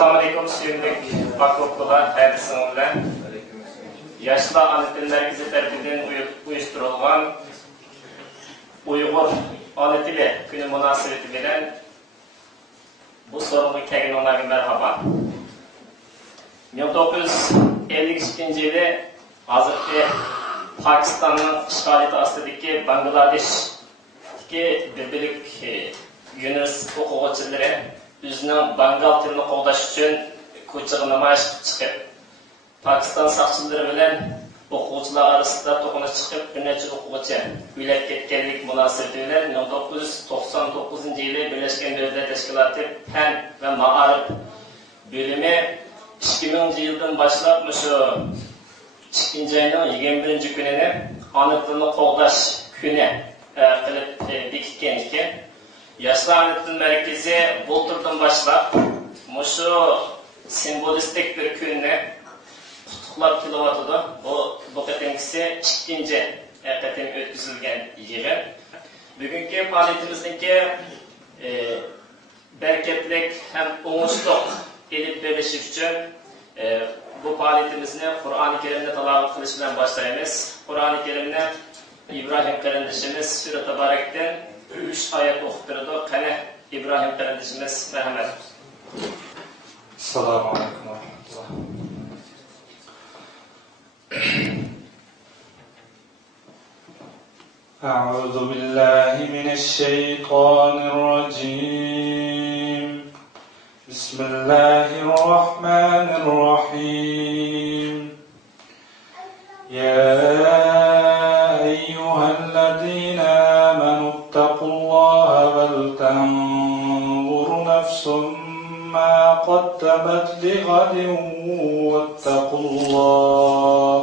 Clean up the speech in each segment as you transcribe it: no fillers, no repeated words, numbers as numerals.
Assalamualaikum suyumlik Bakoklular, hayırlısınlar. Yaşlı Ana Dil Merkezi tarafından uyuşturulgan Uyghur Ana Dili Günü münasebeti bilen bu sorumlu kelginlerine merhaba. 1952 yılı hazırki Pakistan'ın işgaliyeti astideki Bangladeş'teki birbirik üniversite okuvchiları özünün Bangal tilini qo'llash uchun ko'chaga namoyish chiqib, Pakistan saqchilari bilan o'quvchilar orasida to'qnash chiqib, bir necha o'quvchi o'lib ketganlik munosabati bilan 1999 yili Birlashgan Davlatlar Tashkiloti Fan va Ma'arif bo'limi 2000 yildan boshlab shu 2 ayning 21 kunini ona tilini qo'llash kuni qilib bekitgan ekan. Yaşlı Ana Dil Merkezi bulturdan başlap, şu simbolistik bir gününü tutuklap kilovatıda. Bu qatımkisi 2. qatım ötküzülgen yığı. Bugünkü faaliyetimizdeki bereketlik hem oğuşluk elip birleşik için bu faaliyetimizni Kur'an-ı Kerim'de talavat kılıç bilen başlayımız. Kur'an-ı Kerim'de İbrahim kardeşimiz Sure Tabarek'ten 3 ayet okuturdu. Qani İbrahim kardeşimiz merhamet. Assalamu alaikum wa rahmatullah. A'udhu billahi mineşşeytanirracim. Bismillahirrahmanirrahim. Ya eyyühellezine amenu ittakullaha vel tenzur nefsum ma qaddemet li gadin vettekullah.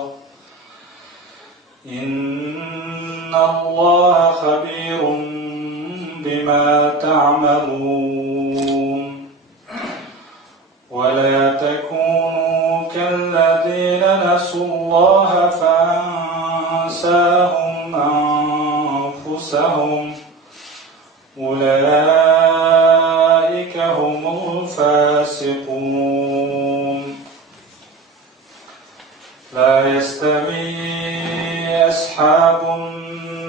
İnnallaha habirun bima ta'malun. Ve la tekunu kellezine nesullaha fa'ansahum anfusahum. Ulaika humul fasiqun. La yestavi ashabun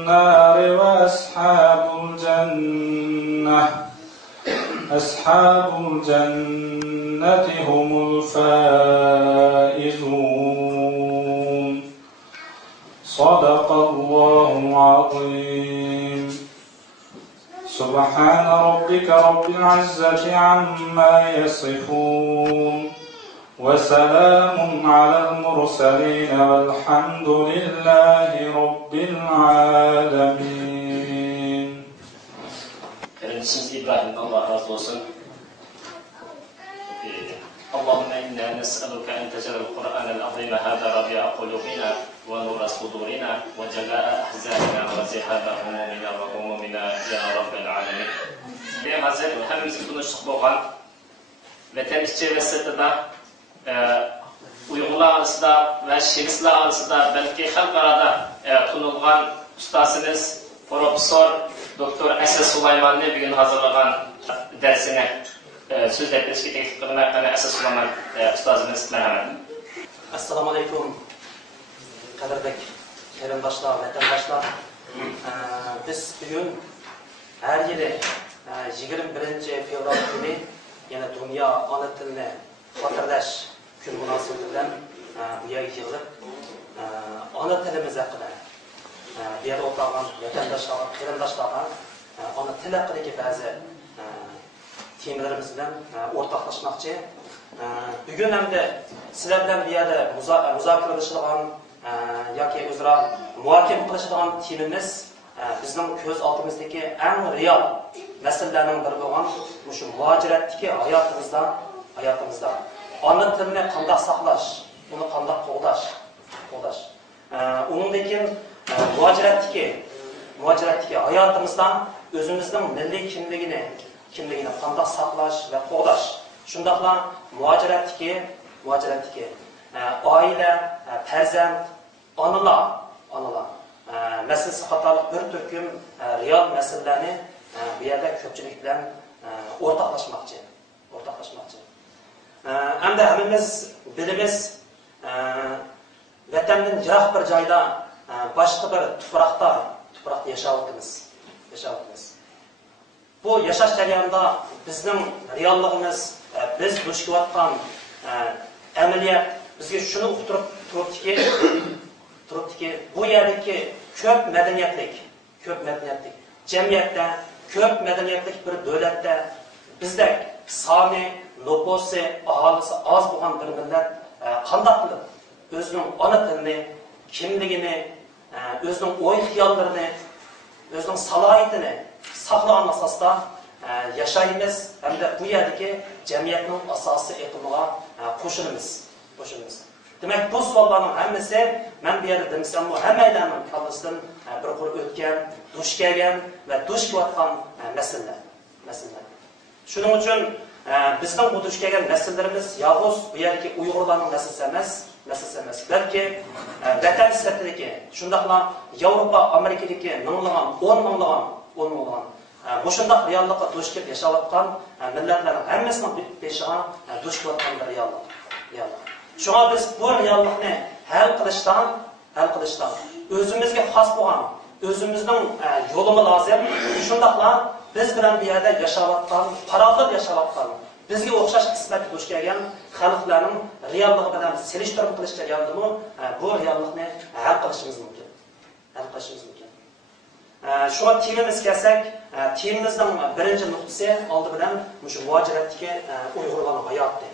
nari ve ashabul cenneh. Ashabul cenneti humul faizun. Sadakallahu azim. Subhane rabbike rabbil izzati amma yasifun. وسلام على المرسلين والحمد لله رب العالمين. Birincisi İbrahim, Allah razı olsun. Allahümme inna nes'aluka en tecel Kur'an'el azime hâdâ rabî'a kulubina ve nûra sudurina ve celâ'a ahzânina ve zihâdâ humumina ve humumina ya Rabbel alemin. Benim hazır hemimizin konuştuk boğan vatan içi ve sırtıda Uyg'urlar arasida va Shirislar arasida balki xalqarada tanilgan ustasimiz Professor Doktor Asad Sulaymonni bugun hazırlagan darsini so'zlab berishga taklif qilaman. Qani Asad Sulaymon ustozimiz marhamat. Assalomu alaykum. Qadrdek qarindoshlar, vatandoshlar. Biz bugun har yili 21 fevral kuni yana dunyo ona tilini xotirlash kun munosabati bilan bu yerga yig'ilib ona tilimiz haqida bu yerda o'tirgan vatandoshlarga, qarindoshlarga ona tili haqidagi ba'zi temalarimiz bilan o'rtoqlashmoqchi. Bugun hamda sizlar bilan bu yerda muzokaralashadigan yoki o'zaro muhokama qilishadigan temamiz bizning ko'z oldimizdagi eng real masalalarning biri bo'lgan shu muhojiratdagi hayotimizda ona tilini qanday saqlash, uni qanday qo'llash. Uningdan muhojiratdagi hayotimizdan o'zimizning milliy kimligini qanday saqlash va qo'llash. Shundaqla muhojiratdagi oila, farzand, onalar masalasi qatorli bir turkum real masalalarni bu yerda ko'pchilik bilan o'rtoqlashmoqchi. Hamda hammamiz bilamiz, vatandan yiroq bir joyda, boshqa bir tuproqda yashayapmiz. Bu yashash jarayonida bizning realligimiz, biz duch kelayotgan amaliyot bizga shuni uqtirib turibdiki, bu yerdagi ko'p madaniyatlik jamiyatda, ko'p madaniyatlik bir davlatda bizda soni, nufusi, aholisi oz bo'lgan bir millat qanday qilib o'zining ona tilini, kimligini, o'zining o'y-xiyollarini, o'zining salohiyatini saqlagan asosda yashaymiz hamda bu yerdagi jamiyatning asosiy iqimiga qo'shilamiz. Demak, bu savollarning hammasi men bu yerda demsam, hammalarning kallasidan bir qurib o'tgan, duch kelgan va duch kelayotgan masalalar. Shuning uchun bizning bu duch kelgan masalalarimiz yolg'iz bu yerdagi Uyg'urlarning masalasi emas, balki vatan sifatidagi, shundaqla Yevropa, Amerikadagi minglagan, 10 minglagan mushundaq reallikqa duch kelib yashayotgan millatlarning hammasining beshiga duch kelayotgan bir reallik. Shunga biz bu reallikni hal qilishdan o'zimizga xos bo'lgan, o'zimizning yo'limiz lozim. Shundaqla biz bilan bu yerda yashayotgan, farovonlik yashayotgan, bizga o'xshash qismatga duch kelgan xalqlarning realligi bilan selishtirib qilish jarayonida bu reallikni hal qilishimiz mumkin. Şuna temamiz kelsak, temamizning birinchi nuqtasi oldi bilan shu muhojiratdagi Uyg'urlarning hayoti.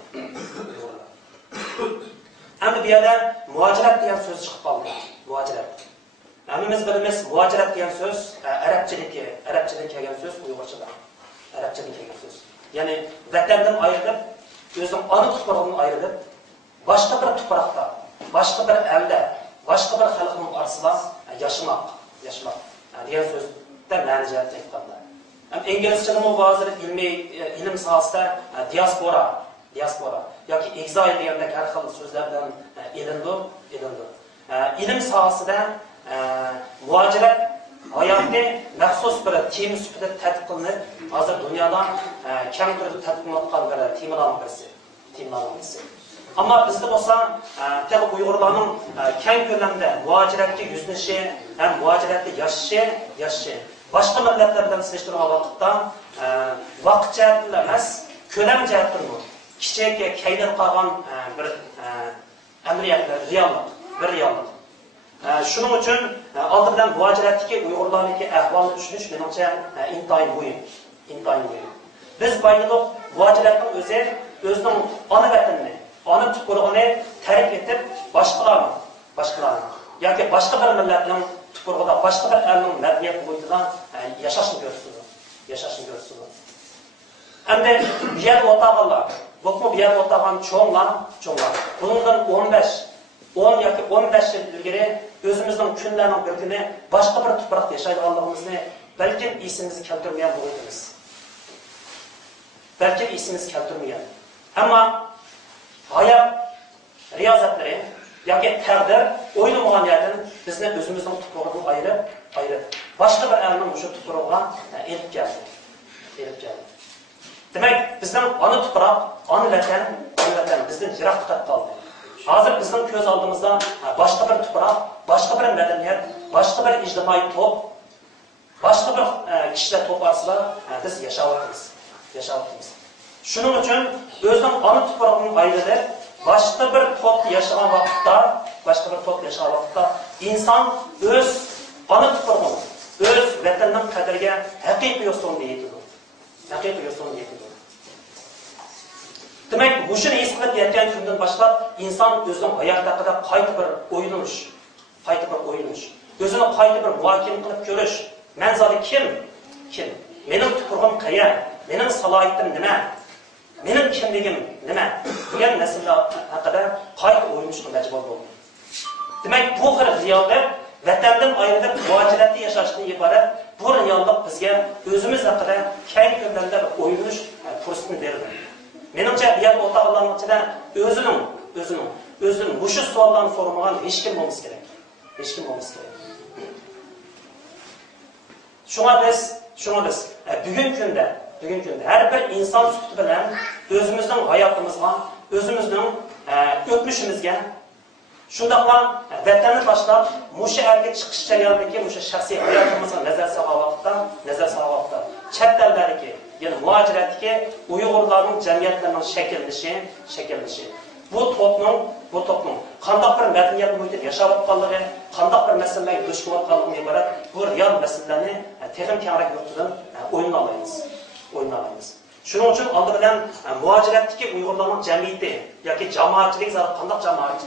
Endi bu yerda muhojirat degan so'z chiqib qoldi. Muhojirat. Hammamiz bilamiz, muhojirat degan so'z arabchadan kelgan so'z, Uyg'urchada. Arabchadan kelgan so'z. Ya'ni vatandan ayrilib, o'zining ona tuprog'idan ayrilib, boshqa bir tuproqda, boshqa bir elda, boshqa bir xalqning orasida yashamoq degan so'zda ma'ni jihatdan aytganda. İngilizchada ba'zi ilm sohasida diaspora yoki exile degandek har xil so'zlardan ilindi. Ilm sohasida muhojirat hayotni maxsus bir tema sifatida tadqiq qilinib, hozir dunyoda keng turda tadqiq qilinayotgan bir temalarning birisi. Ammo bizda bo'lsa, tabi Uyg'urlarning keng ko'lamda muhojiratga yuzlanishi ham muhojiratda yashashi boshqa millatlar bilan solishtirgan vaqtda vaqtcha emas, ko'lam jihatdan kichik kaydar qolgan bir amaliyotlar, reallik. Shuning uchun oldi bilan muhojiratdagi Uyg'urlarning ahvolini tushunish menimcha intayin muhim. Biz baytliq muhojiratning o'zining ona vatanini, ona tuprog'ini tark etib boshqalarni yoki boshqa bir millatning tuprog'ida, boshqa bir elning madaniyat bo'yida yashashni ko'rsatdi. Endi bu yerda o'taqanlar, bu yerda o'taqan cho'nglar, bundan 10 yoki 15 yil ilgari o'zimizning kunlarning bir kuni boshqa bir tuproqda yashaydiganligimizni balki esimizga keltirmagan bo'lamiz. Ammo hayot riyozatlari yoki taqdir o'ylamagan yerdan bizni o'zimizning tuprog'idan ayirib boshqa bir elning o'sha tuprog'iga elib keldi. Demak, bizning ona tuproq, ona vatan bizdan yiroqda qoldi. Hozir bizning ko'z oldimizda boshqa bir tuproq, boshqa bir madaniyat, boshqa bir ijtimoiy to'p, boshqa bir kishilar to'pasida biz yashayapmiz. Shuning uchun o'zining ona tuprog'idan ayrilib, boshqa bir to'pda yashagan vaqtda, inson o'z ona tuprog'iga, o'z vatanining qadriga haqiqiy yo'lda yetadi. Demak, bu shuni his qilib yetgan kundan boshlab inson o'zining hayoti haqida qayta bir o'ylanish, o'zini qayta bir muhokama qilib ko'rish. Men zodi kim? Mening tuprog'im qayerda? Mening salohiyatim nima? Mening kimligim nima? Degan masalalar haqida qayta o'ylashga majbur bo'ldim. Demak, bu xil reallik vatandan ayrilib muhojiratda yashashdan iborat. Bu reallik bizga o'zimiz haqida keng ko'lamda o'ylash fursatini berdi. Menimcha bu yerda o'taqalarning ichida o'zining bu savollarni so'ramagan hech kim bo'lmasa kerak. Shunga biz bugungi kunda bugungi kunda har bir inson suhbati bilan o'zimizning hayotimizga, o'zimizning o'tmishimizga, shundaqla vatanni tashlab, musha erga chiqish jarayonidagi musha shaxsiy hayotimizga nazar solmoqda, chet ellardagi, ya'ni muhojiratdagi Uyg'urlarning jamiyatlarning shakllanishi, bu to'pning qanday bir madaniyat muhitida yashayotganligi, qanday bir masalalarga duch kelayotganligi iborat bu real masalalarni texnik kengroq nuqtadan o'yina olamiz. Shuning uchun oldi bilan muhojiratdagi Uyg'urlarning jamiyati yoki jamoatchilik qanday jamoat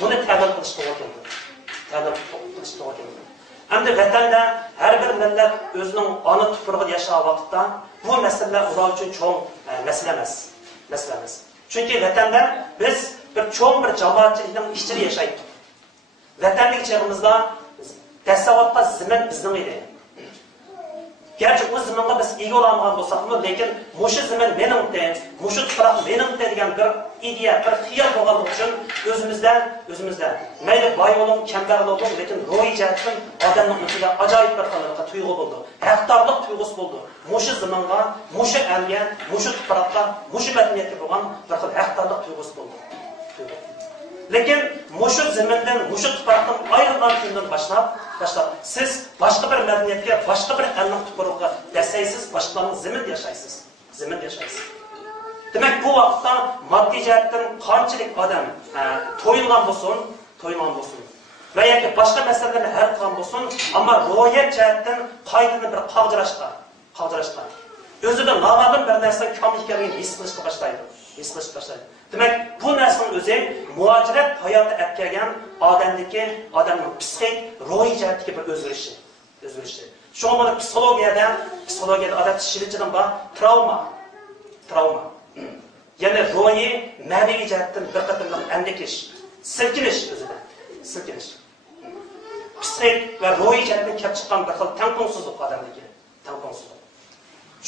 buni tahlil qilish to'g'ri keldi. Endi vatanda har bir millat o'zining ona tuprog'ida yashagan vaqtda bu masalalar ular uchun cho'ng masala emas. Chunki vatanda biz bir cho'ng bir jamoatchilikning ichida yashaydik. Vatandagi chog'imizda tasavvurga zimin bizning edi. Gerçi o zamanla biz iyi olamagan bo'lsak-mı, lekin mushu zimin meningdi, mushu tuproq meningdi degan bir ideya, bir xiyol bo'lgani uchun o'zimizdan mayli boy bo'ling, kambag'al bo'ling, lekin ruhiy jihatdan odamning ichida ajoyib bir qanday tuyg'u bo'ldi. Haqdorlik tuyg'usi bo'ldi. Mushu ziminga, mushu elga, mushu tuproqqa, mushu madaniyatga bo'lgan bir xil haqdorlik tuyg'usi bo'ldi. Lekin mushu zimindan, mushu tuproqdan ayrilgan kundan boshlab siz başka bir medeniyetga, başka bir elning tuprog'iga yashaysiz, boshqalarning ziminda yashaysiz. Demak, bu vaqtda moddiy jihatdan qanchalik odam to'yilgan bo'lsin va yoki boshqa masalalarni hal qilgan bo'lsin, ammo ruhiyat jihatdan qaytadan bir qavjirashqa. O'zida noma'lum bir narsaning kamlik ekanligini his qilishga boshlaydi. Demek bu narsaning o'zi muhojirat hayoti olib kelgan odamning psixik, ruhiy jihatdagi bir o'zgarishi. Shunga buni psixologiyada odat shilichidan bor travma. Ya'ni ruhiy, ma'naviy jihatdan bir qatorliq andikish, silkinish o'zidan. Psixik va ruhiy jihatdan kelib chiqqan bir xil tangqo'ngsizlik odamniki.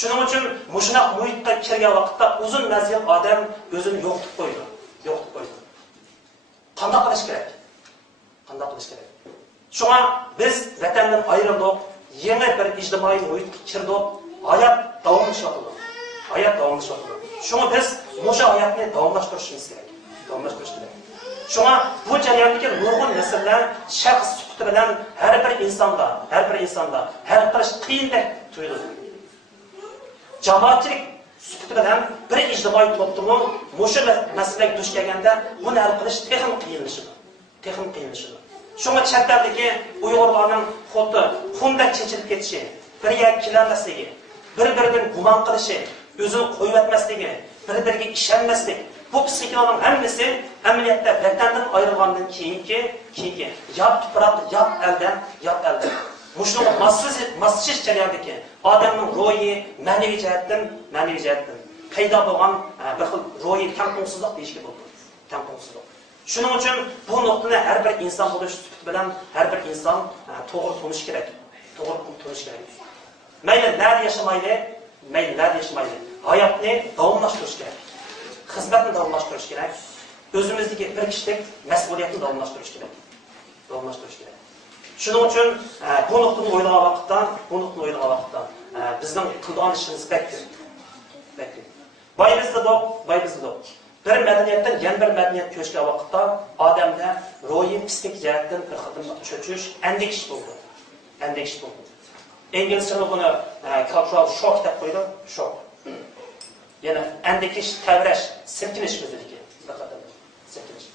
Shuning uchun mushunaq muhitga kirgan vaqtda uzun mazgil odam o'zini yo'qotib qo'ydi. Qanday qilish kerak? Shunga biz vatandan ayrildik, yangi bir ijtimoiy muhitga kirdik, hayot davomlashyapti. Shunga biz musha hayotni davomlashtirishimiz kerak. Shunga bu jarayondagi nurg'un masalalar shaxs suhbati bilan har bir insonda hal qilish qiyindek tuyuladi. Jamoatchilik suhbati bilan bir ijtimoiy to'plamni musha masalaga duch kelganda buni hal qilish texnik qiyinlashadi. Shunga chet eldagi Uyg'urlarning xuddi xumdak chechilib ketishi, birga kelolmasligi, bir-biridan gumon qilishi, o'zini qo'yib etmasligi, bir-biriga ishonmaslik, bu psixikalarning hammasi amaliyotda vatandan ayrilgandan keyingi yot tuproq, yot eldan. Mushunga maslashish jarayonidagi odamning ruhiy, ma'naviy jihatdan paydo bo'lgan bir xil ruhiy tangqo'ngsizlik deyishga bo'ladi. Shuning uchun bu nuqtani har bir inson bo'lish bilan har bir inson to'g'ri tunish kerak. Mayli narsa yashamaydi, hayotni davomlashtirish kerak. Xizmatni davomlashtirish kerak. O'zimizdagi bir kishilik mas'uliyatni davomlashtirish kerak. Shuning uchun bu nuqtani o'ylagan vaqtda bizning qilgan ishimiz bekdir. Boybizda bir madaniyatdan yana bir madaniyat ko'chgan vaqtda odamda ruhiy, psixik jihatdan bir xil cho'chish, andikish bo'ldi. Inglizchada buni cultural shock deb qo'ydi. Shock. Ya'ni andikish, tavrash, silkinish o'zidagi bir xil silkinish.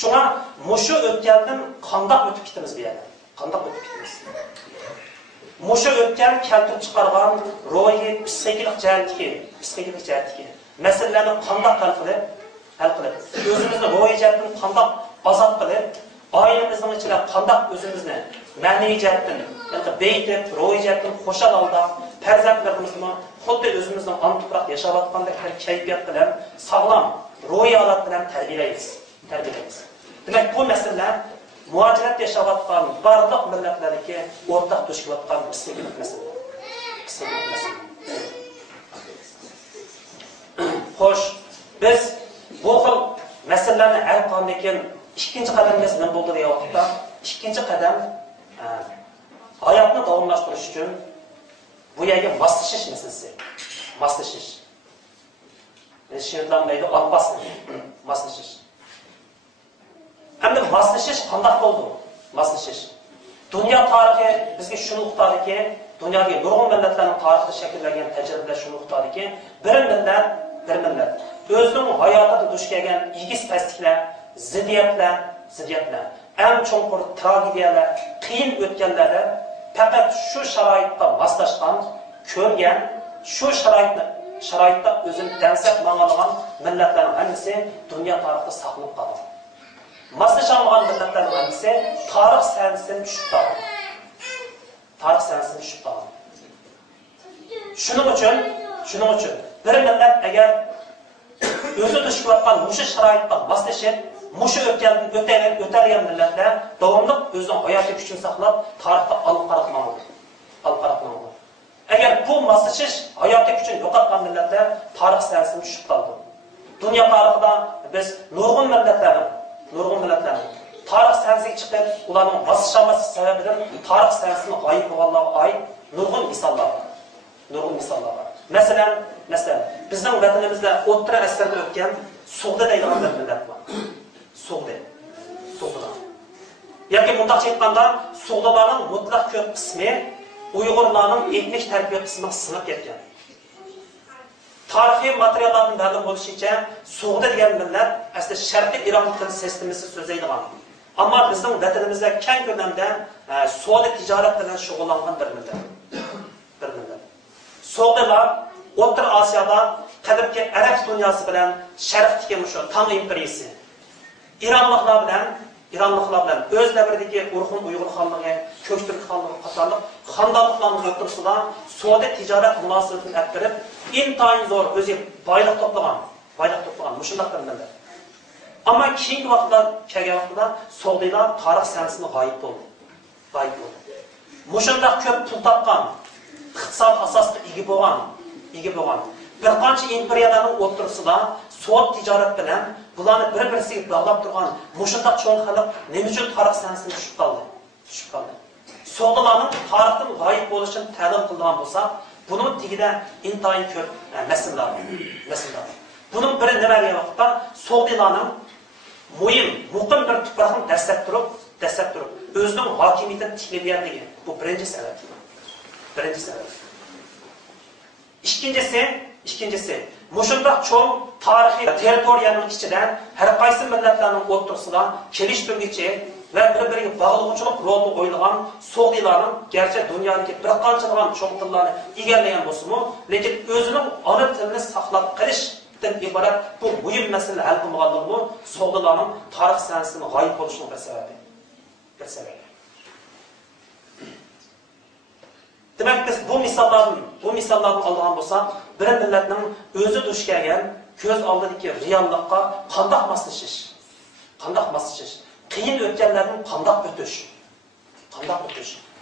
Shunga mushu o'tgandan qanday o'tib ketamiz bu yerda? Mushu o'tgan keltirib chiqargan ruhiy, psixik jihatdagi masalalarni qanday hal qilib, o'zimizni ruhiy jihatdan qanday ozod qilib, oilamizning ichida qanday o'zimizni ma'naviy jihatdan, ya'ni beytib, ruhiy jihatdan xo'shal holda farzandlarimizni xuddi o'zimizning ona tuproqda yashayotgandek bir kayfiyat bilan sog'lom ruhiy holat bilan tarbiyalaymiz. Demak, bu masalalar muhojirat yashayotgan barliq millatlarga o'rtaq duch kelayotgan psixik masala. Xo'sh, biz bu xil masalalarni hal qilgandan keyin ikkinchi qadamimiz nima bo'ldi degan vaqtda, ikkinchi qadam hayotni davomlashtirish uchun Bu yerga moslashish masalasi. Moslashish. Shunday olmasmi? Moslashish. Hamda moslashish qanday bo'ldi? Moslashish. Dunyo tarixi bizga shuni uqtadiki, dunyodagi nurg'un millatlarning tarixida shakllangan tajribalar shuni uqtadiki, bir millat o'zining hayotida duch kelgan egiz pastliklar, ziddiyatlar, eng cho'nqur tragediyalar, qiyin o'tganlarni faqat shu sharoitda moslashgan, ko'rgan, shu sharoitda o'zini dansab mang'alagan millatlarning hammasi dunyo tarixida saqlanib qoldi. Moslashalmagan millatlarning hammasi tarix sahnasidan tushib qoldi. Shuning uchun bir millat agar o'zi duch kelayotgan mushu sharoitda moslashib, mushu o'talgan millatlar davomli o'zining hayotiy kuchini saqlab, tarixda olib qaratmoqda. Agar bu moslashish hayotiy kuchini yo'qotgan millatlar tarix sahnasidan tushib qoldi. Dunyo tarixida biz nurg'un millatlarning tarix sahnasiga chiqib, ularning moslashamasi sababidan tarix sahnasidan g'oyib bo'lganlarga oid nurg'un misollar bor. Masalan, bizning vatanimizda o'rta asrda o'tgan Sug'da deydigan bir millat bor. Sug'da. Yoki bunday aytganda, Sug'dalarning mutlaq ko'p qismi Uyg'urlarning etnik tarbiya qismiga singib ketgan. Tarixiy materiallardan ma'lum bo'lishicha, Sug'da degan millat aslida Sharqiy Iron til sistemasi so'zlaydigan. Ammo bizning vatanimizda keng ko'lamda savdo tijorat bilan shug'ullangan bir millat. Sug'dalar O'rta Osiyoda qadimgi Arab dunyosi bilan Sharqdagi mushu Tang imperiyasi, Ironliklar bilan o'z davridagi Urxun Uyg'ur xonligi, Ko'ktürk xonligi qatorliq xonadonliklarning o'rtasida savdo tijorat munosabatini olib berib, intayin zo'r o'zi boylik to'plagan mushundaq bir millat. Ammo keyingi vaqtlar kelgan vaqtda Sug'dalar tarix sahnasidan g'oyib bo'ldi. Mushundaq ko'p pul topgan, iqtisod asosida ega bo'lgan bir qancha imperiyalarning o'rtasida savdo tijorat bilan bularni bir-birisiga bog'lab turgan mushundaq cho'ng xalq nima uchun tarix sahnasidan tushib qoldi? Sug'dalarning tarixdan g'oyib bo'lishini ta'lim qilgan bo'lsa, buning tagida intayin ko'p masalalar. Buning biri nima degan vaqtda Sug'dalarning muqim bir tuproqni dastlab turib o'zining hokimiyatini tiklaganligi bu birinchi sabab. Ikkinchisi, mushundaq cho'ng tarixiy territoriyaning ichidan har qaysi millatlarning o'rtasida kelishtirgichi va bir-biriga bog'liqchilik rolini o'ynagan Sug'dalarning garchi dunyodagi bir qanchadan cho'ng tillarni egallagan bo'lsa-mu, lekin o'zining ona tilini saqlab qolishdan iborat bu muhim masala hal qilmaganligi Sug'dalarning tarix sahnasidan g'oyib bo'lishining bir sababi. Demak, biz bu misollarni olgan bo'lsak, bir millatning o'zi duch kelgan ko'z oldidagi reallikqa qanday moslashish, qiyin o'tganlarning qanday o'tish,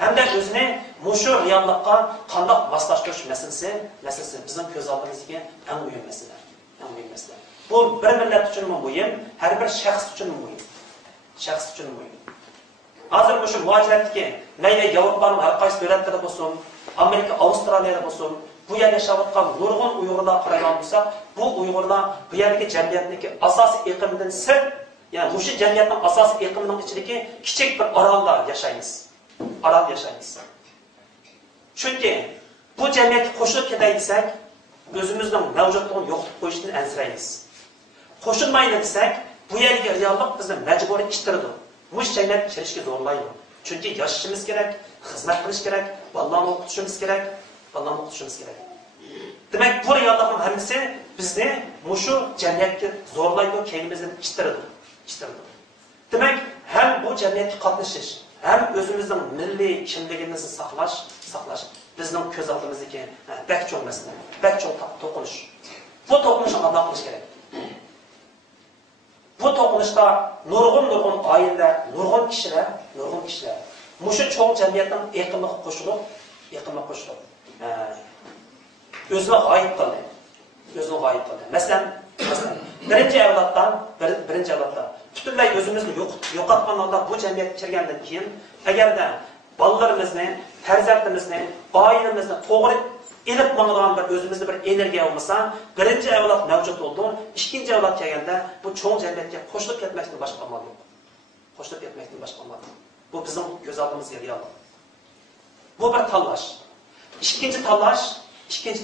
hamda o'zini mushu reallikqa qanday moslashtirish masalasi bizning ko'z oldimizga eng muhim masala. Bu bir millat uchun muhim, har bir shaxs uchun muhim. Hozir bu muajiratdagi mayli Yevropaning har qaysi davlatlarida bo'lsin, Amerika, Avstraliyada bo'lsin, bu yerga yashayotgan nurg'un Uyg'urlar qaragan bo'lsa, bu Uyg'urlar bu yerdagi jamiyatning asosiy iqimidan sirt, ya'ni bu jamiyatning asosiy iqimining ichidagi kichik bir orolda yashaymiz. Chunki bu jamiyatga qo'shilib ketay desak, o'zimizning mavjudligini yo'qotib qo'yishdan ansiraymiz. Qo'shilmaydi desak, bu yerga reallik bizni majburiy ishtiradi. Bu jamiyat kirishga zo'rlaydi. Chunki yashashimiz kerak, xizmat qilish kerak, bolalarni o'qitishimiz kerak. Demak, bu reallikning hammasi bizni mushu jamiyatga zo'rlaydi, keynimizdan ishtiradi. Demak, ham bu jamiyatga qatnashish, ham o'zimizning milliy kimligimizni saqlash bizning ko'z oldimizdagi bak cho'ng masala, bak cho'ng to'qinish. Bu to'qinishni qanday qilish kerak? Bu to'qinishda nurg'un oilalar, nurg'un kishilar mushu cho'ng jamiyatning iqimiga qo'shilib, o'zini g'oyib qildi. Masalan, birinchi avlodda butunlay o'zimizni yo'qotganlarda bu jamiyatga kirgandan keyin, agarda Ballarimizni, farzandimizni, oilamizni to'g'ri ilib mang'an bir o'zimizda bir energiya bo'lmasa, birinchi avlod mavjud bo'ldi, ikkinchi avlod kelganda bu cho'ng jamiyatga qo'shilib ketmakdan boshqa amal yo'q. Qo'shilib ketmakdan boshqa amal yo'q. Bu bizning ko'z oldimizga reallik. Bu bir tanlash. İkinci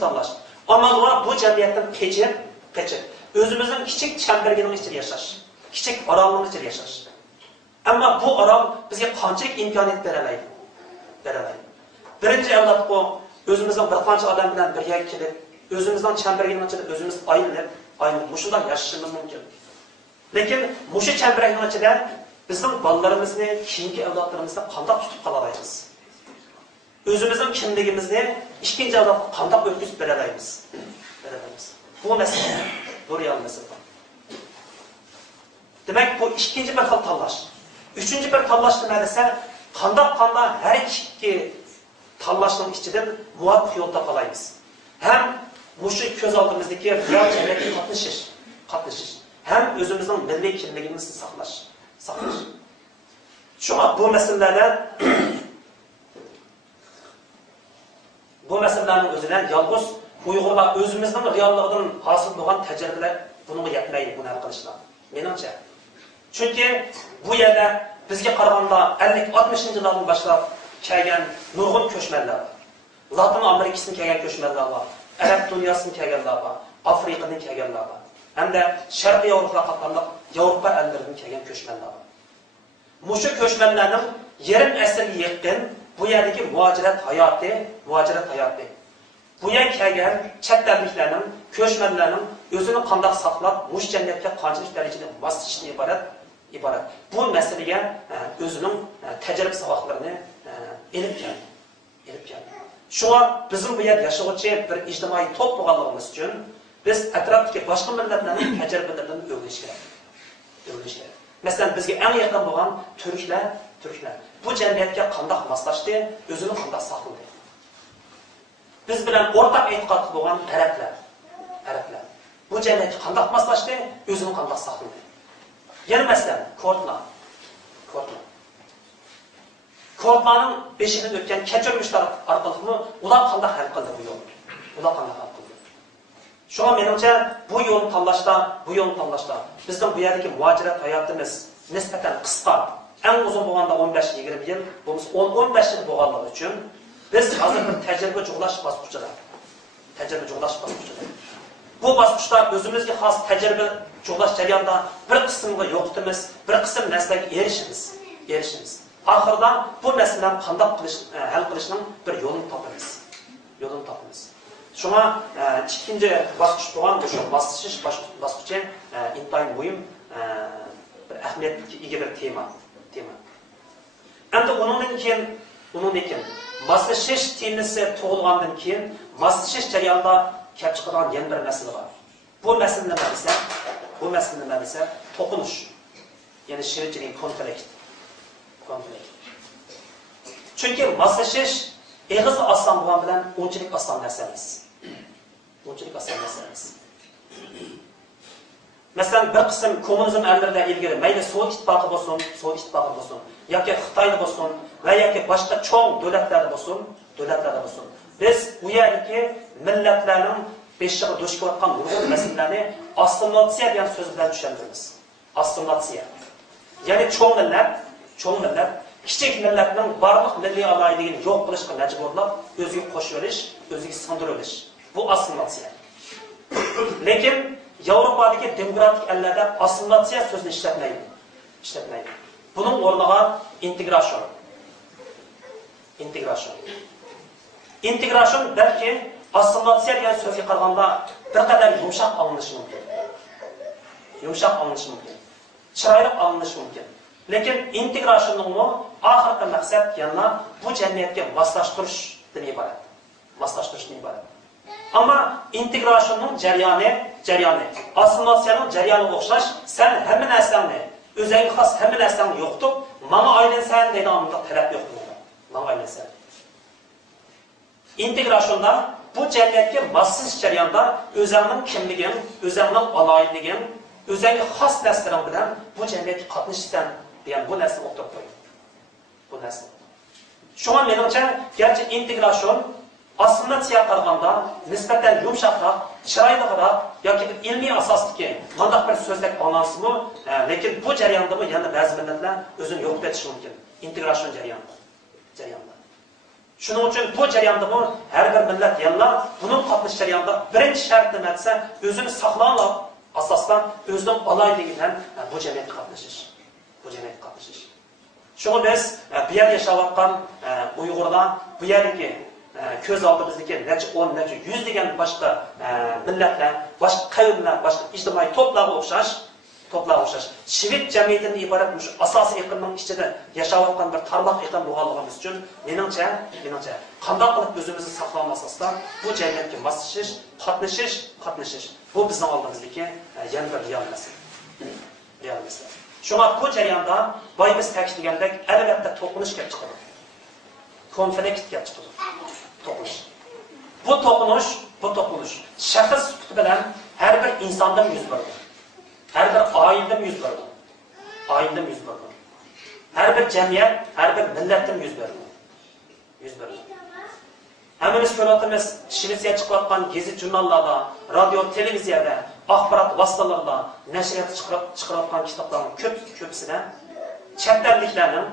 tanlash. Amallar bu jamiyatdan keçib, o'zimizning kichik chambargining ichida yashash, kichik orolning ichida yashash. Ammo bu orol bizga qanchalik imkoniyat beralaydi? Birinchi avlod bu o'zimizning bir qancha odam bilan birga kelib, o'zimizning chambargining ichida o'zimiz aylanib mushunday yashashimiz mumkin. Lekin mushu chambargining ichida bizning bolalarimizni, keyingi avlodlarimizni qanday tutib qolamiz? O'zimizning kimligimizni ikkinchi avlodga qanday o'tkazib beramiz? Bu masala, bu real masala. Demak, bu ikkinchi bir xil tanlash. Uchinchi bir tanlash nima desa, qanday har ikki tanlashning ichidan muvaffaq yo'l topalaymiz. Ham mushu ko'z oldimizdagi real jamiyatga qatnashish, ham o'zimizning milliy kimligimizni saqlash. Shunga bu masalalarning o'zidan yolg'iz Uyg'urlar o'zimizning realligidan hosil bo'lgan tajribalar bunga yetmaydi, buni hal qilishlar. Menimcha. Chunki bu yerda bizga qaraganda 50-60-yillardan boshlab kelgan nurg'un ko'chmanlar, Latin Amerikasidan kelgan ko'chmanlar bor, Arab dunyosidan kelganlar bor, Afrikadan kelganlar bor, hamda Sharqiy Yevropa qatorliq Yevropa ellaridan kelgan ko'chmanlar bor. Mushu ko'chmanlarning yarim asrga yaqin bu yerdagi muajirat hayoti. Bu yer kelgan chet elliklarning, ko'chmanlarning o'zini qanday saqlab, mush jamiyatga qanchalik darajada moslashishdan iborat. Bu masalaga o'zining tajriba savoqlarini elib keldi. Shunga bizim bu yerda yashovchi bir ijtimoiy to'p bo'lganligimiz uchun biz atrofdagi boshqa millatlarning tajribalaridan o'rganish kerak. Masalan, bizga eng yaqin bo'lgan turklar bu jamiyatga qanday moslashdi, o'zini qanday saqladi. Biz bilan o'rtaq e'tiqodli bo'lgan arablar bu jamiyatga qanday moslashdi, o'zini qanday saqladi. Yana masalan, Kurdlarning beshidan o'tgan kechirmishlar orqali ular qanday hal qildi bu yo'lni? Shunga menimcha bu yo'lni tanlashda bizning bu yerdagi muajirat hayotimiz nisbatan qisqa, eng uzun bo'lganda 15-20 yil, bo'lmasa 10-15 yil bo'lganligi uchun biz hozir bir tajriba jo'g'lash bosqichida. Bu bosqichda o'zimizga xos tajriba jo'g'lash jarayonida bir qismga yo'qitimiz, bir qism narsalarga erishimiz. Oxirida bu masalalarni qanday hal qilishning bir yo'lini topamiz. Shunga ikkinchi bosqich bo'lgan o'sha moslashish bosqichi intayin muhim, bir ahamiyatga ega bir tema. Endi undan keyin moslashish temasi tug'ilgandan keyin moslashish jarayonida kelib chiqadigan yana bir masala bor. Bu masala nima desa, to'qinish. Ya'ni shirchilik, konflikt. Chunki moslashish eg'iz oson bo'lgan bilan unchalik oson narsa emas. Masalan, bir qism kommunizm ellaridan ilgari mayli Sovet ittifoqi bo'lsin, yoki Xitoy bo'lsin va yoki boshqa cho'ng davlatlarda bo'lsin, biz bu yerdagi millatlarning beshiga duch kelayotgan nurg'un masalalarni assimilatsiya degan so'z bilan tushuntiramiz. Assimilatsiya. Ya'ni cho'ng millat kichik millatning barliq milliy aloyligini yo'q qilishga majburlab, o'ziga qo'shib olish, o'ziga singdirib olish. Bu assimilatsiya. Lekin Yevropadagi demokratik ellarda assimilatsiya so'zini ishlatmaydi. Buning o'rniga integration. Integration balki assimilatsiya degan so'zga qaraganda bir qadar yumshoq anglanishi mumkin. Chiroyli anglanishi mumkin. Lekin integrationning oxirgi maqsad yana bu jamiyatga moslashtirishdan iborat. Ammo integrationning jarayoni assimilatsiyaning jarayoniga o'xshash, sen hamma narsani, o'zingga xos hamma narsani yo'qitib, mana aylansan degan talab yo'q bo'ladi. Mana aylansan. Integrationda bu jamiyatga moslashish jarayonida o'zingning kimliging, o'zingning aloyliging, o'zingga xos narsalar bilan bu jamiyatga qatnashishdan degan bu narsani o'qib qo'ying. Şuna menimcha, gerçi integrasyon aslında siyah qaraganda nisbatan yumshoqroq, chiroyliroq yoki ilmiy asosdagi qandaq bir so'zdak anlansimi, lekin bu jarayonda yana ba'zi millatlar o'zini yo'q etishi mumkin. Integration jarayonida. Shuning uchun bu jarayonda har bir millat yana buning qatnash jarayonida birinchi shart nima desa, o'zini saqlab asosdan o'zining alayligidan bu jamiyatga qatnashish. Bu jamiyatga qatnashish. Şunu biz bu yerda yashayotgan Uyg'urlar, bu yerdagi ko'z oldimizdagi necha 10, necha 100 degan boshqa millatlar, boshqa qavmlar, boshqa ijtimoiy to'plarga o'xshash, shivit jamiyatidan iborat shu asosiy iqlimning ichida yashayotgan bir tarmoq iqlim bo'lganligimiz uchun meningcha qanday qilib o'zimizni saqlamasdan bu jamiyatga moslashish, qatnashish bu bizning oldimizdagi yana bir real masala. Şuna bu jarayonda boyimiz ta'kidlagandek albatta to'qinish kelib chiqadi. Konflikt kelib chiqadi. To'qinish. Bu to'qinish shaxs sifati bilan har bir insondan yuz beradi. Har bir oiladan yuz beradi. Har bir jamiyat, har bir millatdan yuz beradi. Hammamiz ko'ryapmiz, Shvetsiya chiqayotgan gazet jurnallarda, radio, televiziyada, axborot vositalarida nashriyat chiqarayotgan kitoblarning ko'pisidan chet elliklarning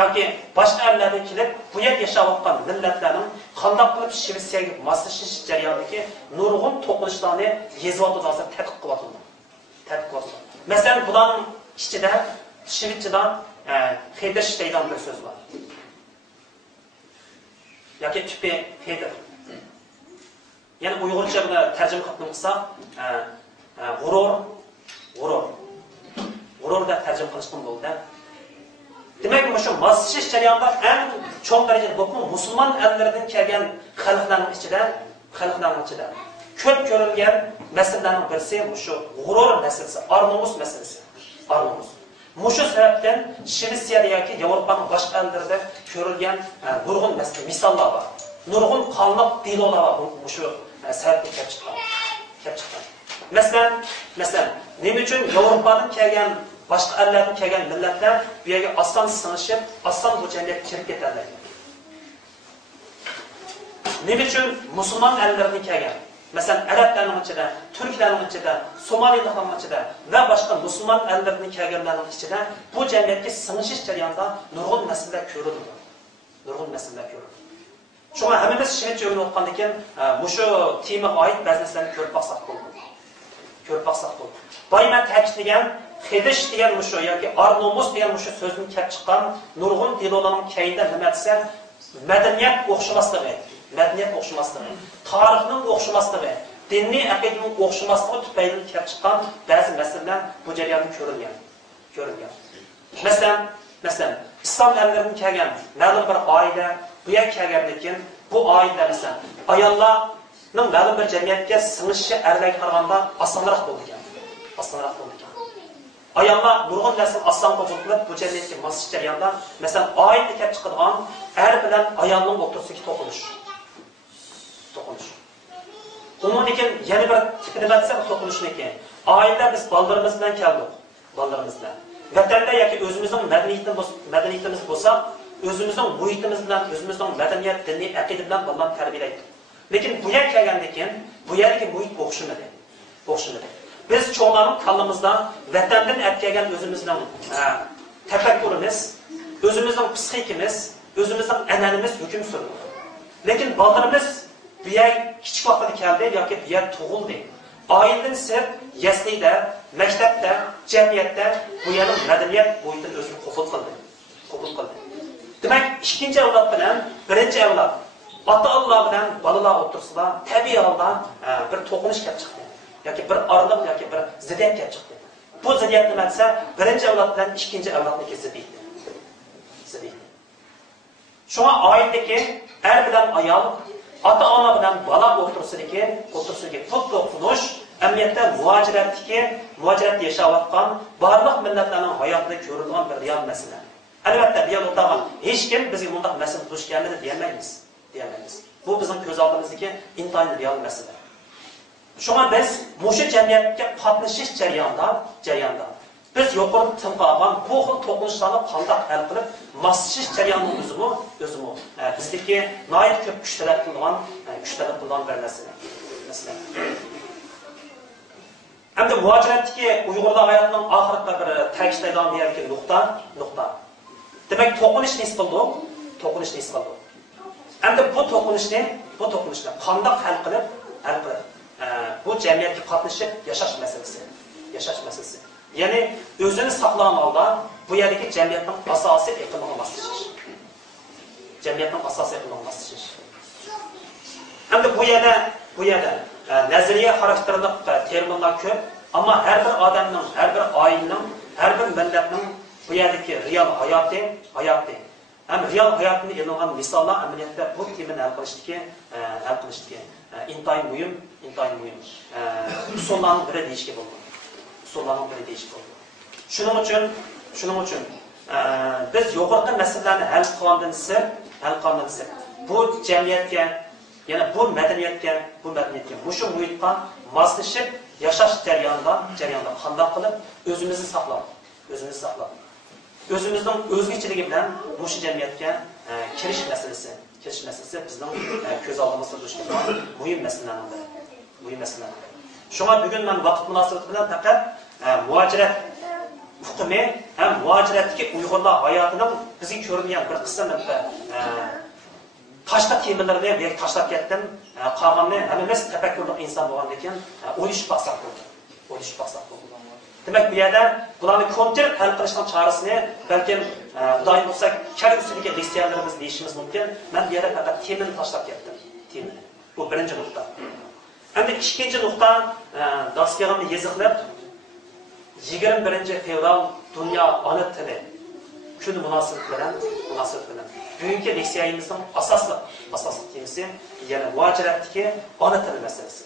yoki boshqa ellardan kelib bu yerda yashayotgan millatlarning qanday qilib Shvetsiyaga moslashish jarayonidagi nurg'un to'qinishlarni yozib tadqiq qilyapti. Masalan, bularning ichida Shvetsiyadan Xeydish degan bir so'z bor. Yoki tüpe Xeydir. Yani Uyg'urcha buni tarjima qilib qilsak, g'urur deb tarjima qilishim bo'ldi. Demak, shu moslashish jarayonida eng cho'ng darajada bu musulmon ellardan kelgan xalqlarning ichida ko'p ko'rilgan masalalarning birisi shu g'urur masalasi, ar-nomus masalasi. Mushu sababdan Shvetsiya yoki Yevropaning boshqa ellarida ko'rilgan nurg'un misollar bor. Nurg'un qonliq dilolar bor. Mushu sababdan kelib chiqqan. Masalan, nima uchun Yevropadan kelgan boshqa ellardan kelgan millatlar bu yerga oson singishib, oson bu jamiyatga kirib ketadilar. Nima uchun musulmon ellardan kelgan Mesela Araplarning ichida, Turklarning ichida, Somaliliklarning ichida va boshqa musulmon ellarning kelganlarning ichida bu jamiyatga sing'ish jarayonida nurg'un masalalar ko'rildi. Shunga hammamiz shuncha o'rganayotgan ekan, shu temaga oid ba'zi narsalarni ko'rib baqsaq bo'ldi. Boyman ta'kidlagan Xidish degan shu yoki ar-nomus degan shu so'zning kelib chiqqan nurg'un dilolarning kayinda nima desa, madaniyat o'xshamasligi, tarixning o'xshamasligi, diniy aqidaning o'xshamasligi tufayli kelib chiqqan ba'zi masalalar bu jarayonda ko'rilgan. Masalan, islom davlaridan kelgan ma'lum bir oila bu yerga kelgandan keyin bu oila masalan ayollarning ma'lum bir jamiyatga sing'ishi erlarga qaraganda osonroq bo'ldi ekan. Ayollar nurg'un narsa oson qabul qilib bu jamiyatga moslashish jarayonida masalan oila kelib chiqadigan er bilan ayolning o'rtasidagi to'qinish. Umumiy yana bir tipini batsam to'qinishniki. Oila biz bolalarimiz bilan keldik. Vatanda yoki o'zimizning madaniyatimiz bo'lsa, o'zimizning muhitimiz bilan, o'zimizning madaniyat, diniy aqida bilan bolalarni tarbiyalaydi. Lekin bu yerga kelgandan keyin bu yerdagi muhit o'xshamadi. Biz cho'g'larning kallamizda vatandan olib kelgan o'zimizning tafakkurimiz, o'zimizning psixikimiz, o'zimizning an'anamiz hukm surdi. Lekin bolalarimiz bu yer kichik vaqtda keldi yoki bu yer tug'ildi. Oiladan sirt, yaslida, maktabda, jamiyatda bu yerning madaniyat bo'yicha o'zini qabul qildi. Demak, ikkinchi avlod bilan birinchi avlod ota-onalar bilan bolalar o'rtasida tabiiy holda bir to'qinish kelib chiqdi. Yoki bir orliq yoki bir ziddiyat kelib chiqdi. Bu ziddiyat nima desa, birinchi avlod bilan ikkinchi avlodniki ziddiyat. Shunga oiladagi er bilan ayol, ota-ona bilan bola o'rtasidagi bu to'qinish amniyatda muajiratda yashayotgan barliq millatlarning hayotida ko'rilgan bir real masala. Albatta, bu yerda o'tirgan hech kim bizga bunday masala duch kelmadi deyamaymiz. Bu bizning ko'z oldimizdagi intayin real masala. Shunga biz mushu jamiyatga qatnashish jarayonida biz yuqorida tilga olgan bu xil to'qnashuvlarni qanday hal qilib moslashish jarayonining o'zimi bizdagi nihoyat ko'p kuch talab qilgan bir narsa. Hamda muhojiratdagi Uyg'urlar hayotining oxirida bir ta'kidlaydigan bir yerga nuqta. Demak, to'qnashishni his qildik. Hamda bu to'qnashishni qanday hal qilib bu jamiyatga qatnashib yashash masalasi. Ya'ni o'zini saqlagan holda bu yerdagi jamiyatning asosiy iqlimiga moslashish. Hamda bu yerda nazariya xarakterli terminlar ko'p, ammo har bir odamning, har bir oilaning, har bir millatning bu yerdagi real hayoti, ham real hayotni e'lon misollar amaliyotda bu temani hal qilishdagi intayin muhim. Usullarning biri deyishga bo'ladi. Shuning uchun biz yuqorqi masalalarni hal qilgandan so'ng bu jamiyatga, yana bu madaniyatga, shu muhitga moslashib yashash jarayonida qanday qilib o'zimizni saqlab, o'zimizning o'zgichiligi bilan bu jamiyatga kirish masalasi bizning ko'z oldimizda turgan muhim masalalardir. Shunga bugun men vaqt munosabati bilan faqat muhojirat hukmi ham muhojiratdagi Uyg'urlar hayotining bizga ko'ringan bir qism tashlab temalarni tashlab ketdim. Qolganini hammamiz tafakkurli inson bo'lgan ekan, o'ylashib baqsaq bo'ldi. Demak, bu yerda bularni konkret hal qilishning chorasini balkim Xudoy bo'lsa, kelgusidagi leksiyalarimiz deyishimiz mumkin. Men bu yerda faqat temani tashlab ketdim. Bu birinchi nuqta. Endi ikkinchi nuqta darsligimni yeziqlab 21 fevral Dunyo ona tili kuni munosabati bilan bugungi leksiyamizning asosli temasi yana muhojiratdagi ona tili masalasi.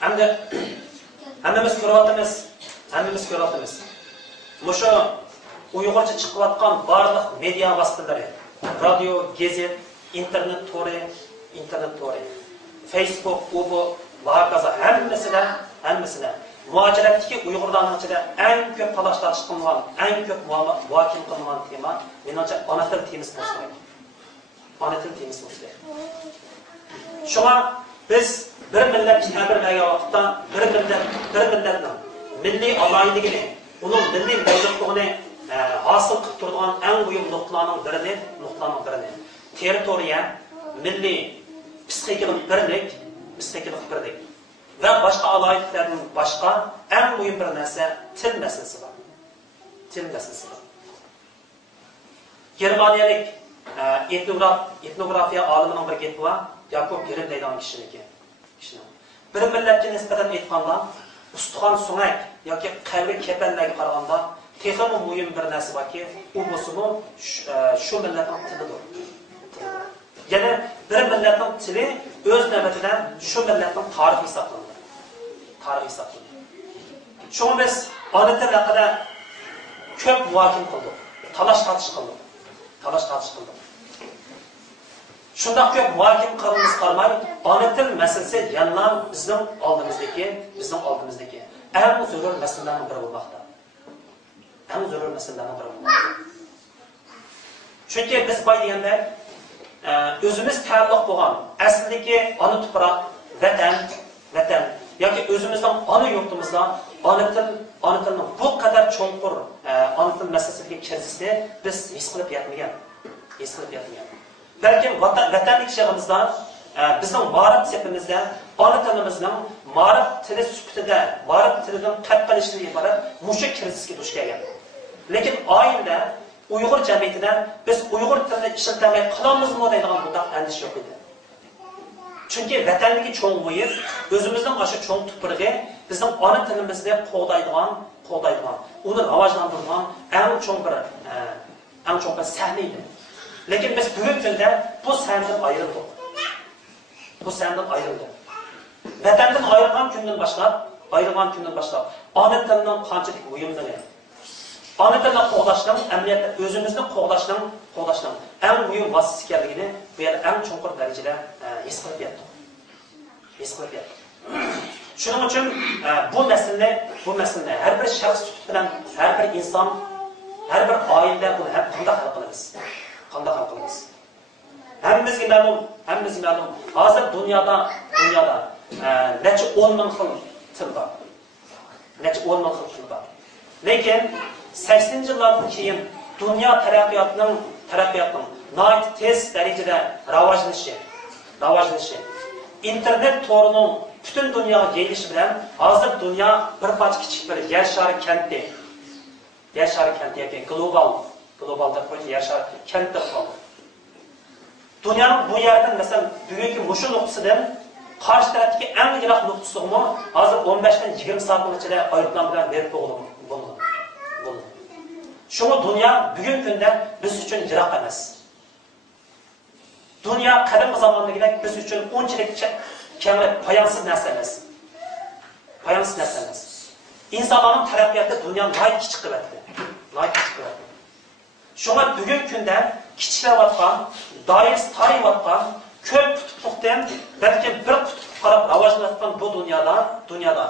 Hamda hammamiz ko'ryapmiz. Mushu Uyg'urcha chiqayotgan barliq media vositalari, radio, gazet, internet tori, Facebook, bu hokazo hammasida muhojiratdagi Uyg'urlarning ichida eng ko'p talashlar qilgan, eng ko'p muhokama qilingan tema menimcha ona til temasi bo'ldi. Shunga biz bir millat ta'birlagan vaqtda bir millatning milliy aloyidligini, uning milliy mavjudligini hosil qilib turgan eng muhim nuqtalarning birini territoriya, milliy psixikalik birlik va boshqa aloyidliklarning boshqa eng muhim bir narsa til masalasi bor. Germaniyalik etnografiya olimining bir gapi bor, Yakob Grimm deydigan kishiniki. Bir millatga nisbatan aytganda, ustixon so'ngak yoki qalbi kepanlarga qaraganda texnik muhim bir narsa borki, u bo'lsa shu millatning tilidir. Ya'ni bir millatning tili o'z navbatida shu millatning tarixi hisoblanadi. Shunga biz ona til haqida ko'p muhokama qildik, talash tortish qildik. Shunday ko'p muhokama qilishimiz qolmay, ona til masalasi yana bizning oldimizdagi eng zarur masalalarning biri bo'lmoqda. Chunki biz boy deganda o'zimiz taalluq bo'lgan aslidagi ona tuproq, vatan yoki o'zimizning ona yurtimizda ona tilning bu qadar cho'nqur ona til masalasiga kirishni biz his qilib yetmagan. Balkim vatanlik chog'imizda bizning ma'rif sepimizda ona tilimizning ma'rif tili sifatida, ma'rif tilidan qat qilishdan iborat mushu kirizga duch kelgan. Lekin oilada Uyg'ur jamiyatida biz Uyg'ur tilini ishlatmay qolamizmi deydigan bunday andish yo'q edi. Chunki vatandagi cho'ng muhit, o'zimizning o'sha cho'ng tuprog'i bizning ona tilimizda qo'g'daydigan, uni rivojlantirgan eng cho'ng bir sahna edi. Lekin biz bugungi kunda bu sahnadan ayrildik. Vatandan ayrilgan kundan boshlab ona tilining qanchalik muhimligi, ana tilni qo'g'dashning, amaliyotda o'zimizni qo'g'dashning eng muhim vositasi ekanligini bu yerda eng chuqur darajada his qilib yetdik. Shuning uchun bu masalani har bir shaxs bilan, har bir inson, har bir oila buni qanday hal qilamiz? Hammamizga ma'lum, hozir dunyoda necha 10 ming xil til bor. Lekin 80-yillardan keyin dunyo taraqqiyotining nihoyat tez darajada rivojlanishi, internet to'rining butun dunyoga yayilishi bilan hozir dunyo bir parcha kichik bir yer shari kenti yoki global deb qo'yib yer shari kenti qoldi. Dunyoning bu yerdan masalan bugungi mushu nuqtasidan qarshi tarafdagi eng yiroq nuqtasiga hozir 15 dan 20 soat ichida aeroplan bilan berib bo'ldi. Shunga dunyo bugungi kunda biz uchun yiroq emas. Dunyo qadimgi zamondagidek biz uchun unchalik kenglik poyansiz narsa emas. İnsanların taraqqiyoti dunyoning nihoyat kichik qilyapti. Shunga bugungi kunda kichiklayotgan, doirs tarayotgan, ko'p qutuplikdan balki bir qutub qarab rivojlanayotgan bu dunyoda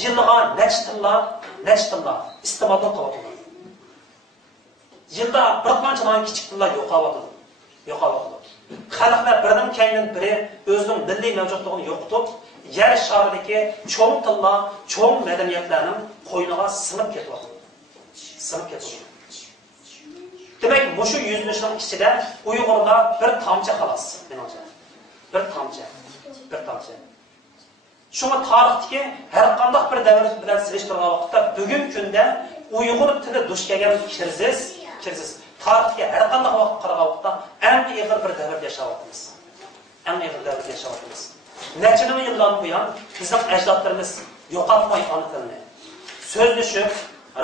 yilga necha tilla iste'mol qilyapti. Yilda bir qancha kichik tillar yo'qolyapti. Xalqlar birining keyindan biri o'zining milliy mavjudligini yo'qotib, yer sharidagi cho'ng tillar, cho'ng madaniyatlarning qo'yniga singib ketyapti. Demak, mushu yuzlashning ichida Uyg'urlar bir tomchi xolos, menimcha. Bir tomchi. Shunga tarixdagi har qanday bir davr bilan solishtirgan vaqtda bugungi kunda Uyg'ur tili duch kelgan kriz tarixga har qanday vaqt qaragan vaqtda eng og'ir bir davrda yashayapmiz. Necha ming yillardan buyon bizning ajdodlarimiz yo'qotmay ona tilini so'zlashib,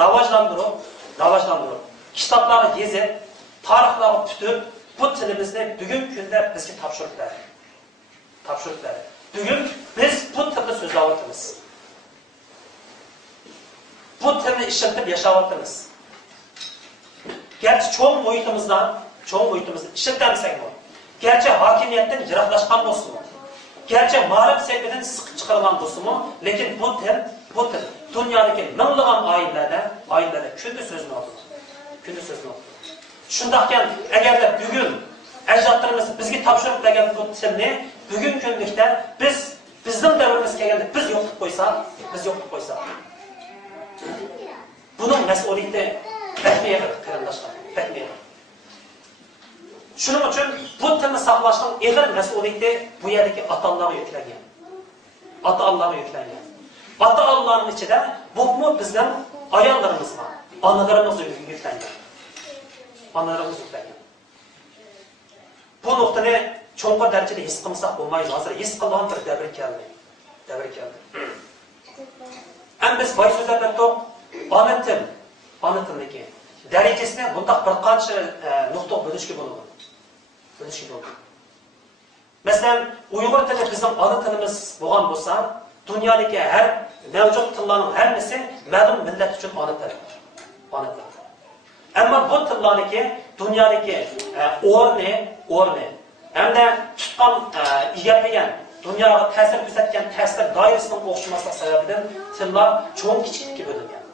rivojlantirib, kitoblarni yozib, tarixlarni tutib, bu tilimizni bugungi kunda bizga topshirdilar. Bugun biz bu tilda so'zlayapmiz. Bu tilni ishlatib yashayapmiz. Gerçi çoğu muhitimizde işletmemsek mi? Gerçi hakimiyetden yiroqlashgan bo'lsin mu? Gerçi ma'rif sevgiden sıkı çıkarılan bo'lsin mu? Lekin bu til dünyadaki minglab ailelerdə kündüz sözünü oldu. Şundaqken eğer bugün ecdatlarımız bizga topshirib bergan bu tilni bugün kundikda bizning davrimiz kelganda biz yo'qotib qo'ysak, bunun mas'uliyati bekmeyelim qarindoshlar, bekmeyelim. Shuning uchun bu tilni saqlashning og'ir mas'uliyati bu yerdagi ota-onalarga yuklangan. Ota-onalarning ichida bu bizning ayollarimiz bor, onalarimiz yuklangan. Bu nuqtani cho'nqur darajada his qilmasak bo'lmaydi. Hozir his qilgan bir davr keldi. Ham biz boy so'zlarda to'q ona tilniki darajasini bundaq bir qancha nuqta bo'lishga bo'ladi. Masalan, Uyg'ur tili bizning ona tilimiz bo'lgan bo'lsa, dunyodagi har mavjud tillarning hammasi ma'lum millat uchun ona til. Ammo bu tillarniki dunyodagi o'rni hamda tutgan egallagan dunyoga ta'sir ko'rsatgan ta'sir doirasining o'xshamasligi sababidan tillar cho'ng kichiklikka bo'lingan.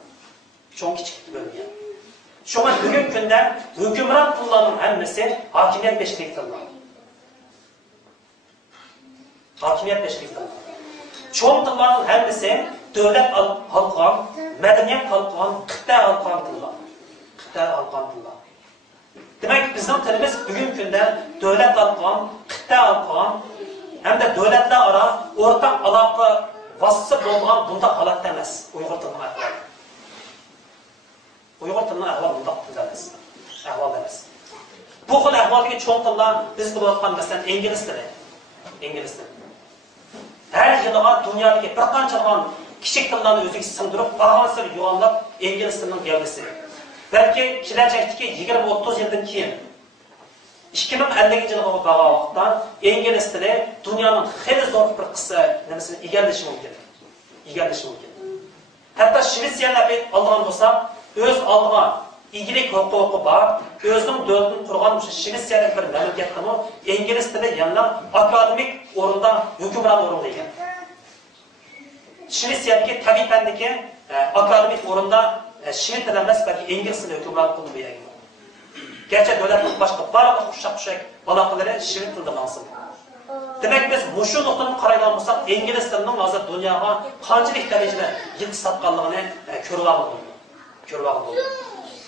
Shunga bugungi kunda hukmron tillarning hammasi hokimiyat beshlik tillar. Cho'ng tillarning hammasi davlat halqon, madaniyat halqon, qit'a halqon tillar. Demak, bizning tilimiz bugungi kunda davlat halqon, qit'a halqon hamda davlatlar aro o'rtaq aloqa vositasi bo'lgan bunday holatda emas Uyg'ur tilining ahvoli. Ahvol emas. Bu xil ahvoldagi cho'ng tillar biz bilayotgan masalan ingliz tili. Her yılda dünyadaki bir qancha kichik tillarni o'ziga singdirib, bag'asir yo'g'onlab ingliz tilining gavdasi. Belki kelajakdagi 20-30 yildan keyin 2050-yilga bo'lgan vaqtda ingliz tili dunyoning xeyli zo'r bir qismi nimasini egallashi mumkin. Hatto Shvetsiyani olgan bo'lsak, o'z oldiga İgilik hukuku var. Özünün dövdüğünü kurgan Şvetsiyadaki bir memleketten o İngiliz tili yanına akademik orunda, hükümran orunda ekan. Şvetsiyadaki tabiiy fandagi akademik orunda Şvet tili emas, balki İngiliz tili hükümran qilib bergan. Gerçi devletlik başka barliq uşak aloqalari Şvet tilida mavsum. Demek biz muşu nuqtadan qaraydigan bo'lsak, İngiliz tilining hozir dunyoga qanchalik darajada yil satqanligini ko'rib oldik.